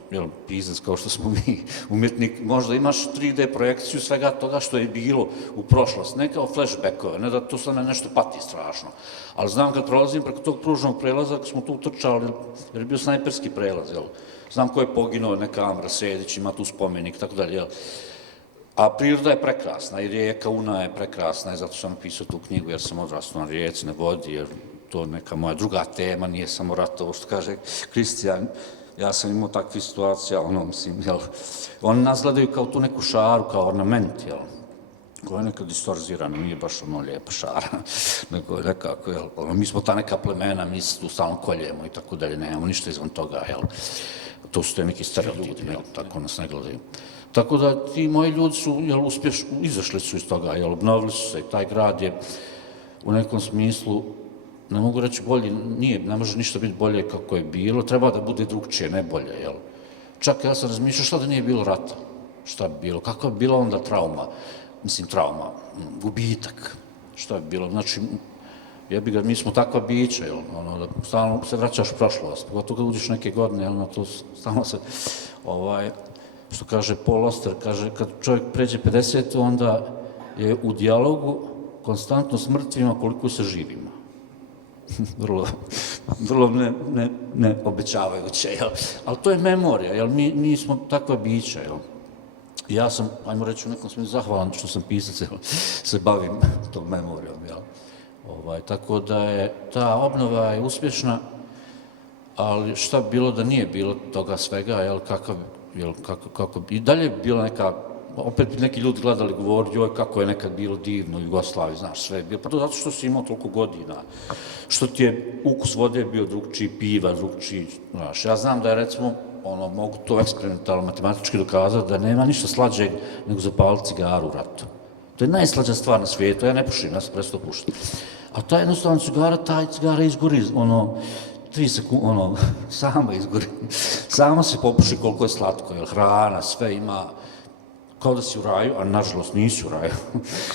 pisac kao što smo mi, umjetnik, možda imaš 3D projekciju svega toga što je bilo u prošlost, ne kao flashbackove, ne da to stane nešto pati strašno, ali znam kad prolazim preko tog pružnog prelaza, kad smo tu trčali, jer je bio snajperski prelaz, znam ko je poginuo, neka Amra Sedić, ima tu spomenik, tako dalje, a priroda je prekrasna i rijeka Una je prekrasna i zato sam napisao tu knjigu jer sam odrastao na rijeci, na vodi, jer to je neka moja druga tema, nije samo rat, ovo što kaže Kristijan, ja sam imao takvih situacija, oni nas gledaju kao tu neku šaru, kao ornament, koja je nekad distorzirana, nije baš lijepa šara, nego je nekako, mi smo ta neka plemena, mi se tu stalno koljemo i tako dalje, nemamo ništa izvan toga, to su te neki stereotipi, tako nas ne gledaju. Tako da ti moji ljudi su uspješno, izašli su iz toga, obnovili su se i taj grad je u nekom smislu, ne mogu reći bolji, ne može ništa biti bolje kako je bilo, treba da bude drugčije, ne bolje, Čak ja sam razmišljao šta da nije bilo rata, šta bi bilo, kakva bi bila onda trauma, gubitak, šta bi bilo, znači, mi smo takva bića, da stalno se vraćaš u prošlost, pogotovo kad uđeš neke godine, to stalno se, što kaže Paul Auster, kaže, kad čovjek pređe 50, onda je u dijalogu konstantno s mrtvima koliko se živima. Vrlo neobećavajuće, ali to je memorija, mi smo takva bića, ja sam, ajmo reći, u nekom smislu zahvalan što sam pisac, se bavim tom memorijom, tako da je ta obnova uspješna, ali šta bi bilo da nije bilo toga svega, kako bi, i dalje bi bila neka, opet bi neki ljudi gledali, govorili, joj, kako je nekad bilo divno u Jugoslaviji, znaš, sve je bilo, pa to zato što si imao toliko godina, što ti je ukus vode bio drugčiji, piva drugčiji, znaš, ja znam da je, recimo, mogu to eksperimentalno matematički dokazati, da nema ništa slađeg nego zapaliti cigaru u ratu. To je najslađa stvar na svijetu, ja ne pušim, ja sam prestao pušiti. A ta jednostavna cigara izgori, 3 sekunde, sama izgori, sama se popuši koliko je slatko, jer hrana, sve ima, kao da si u raju, a nažalost nisi u raju.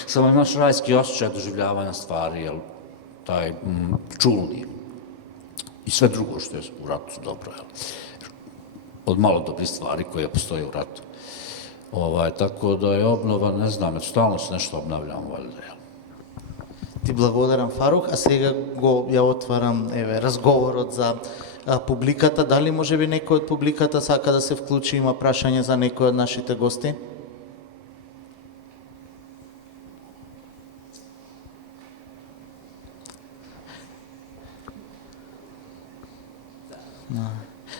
Samo imaš rajski osjećaj doživljavanja stvari, taj čulni. I sve drugo što je u ratu su dobro, od malo dobrih stvari koje postoje u ratu. Tako da je obnova, ne znam, stalno se nešto obnavljamo, valjda, Ти благодарам, Фарух, а сега ја отварам разговорот за публиката. Дали може би некој од публиката сака да се вклучи, има прашање за некој од нашите гости?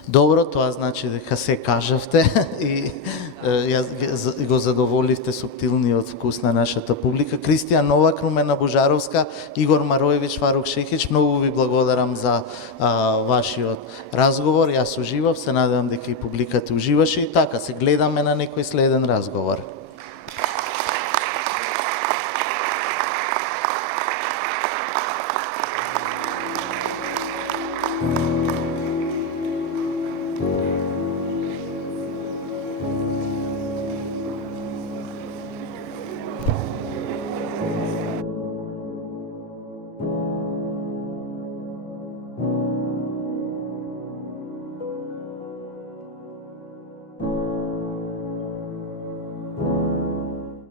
Добро, тоа значи дека се кажавте и го задоволивте суптилниот вкус на нашата публика. Кристијан Новак, Румена Божаровска, Игор Мароевич, Фарух Шехич, многу ви благодарам за вашиот разговор. Јас уживав, се надевам дека и публиката уживаше и така, се гледаме на некој следен разговор.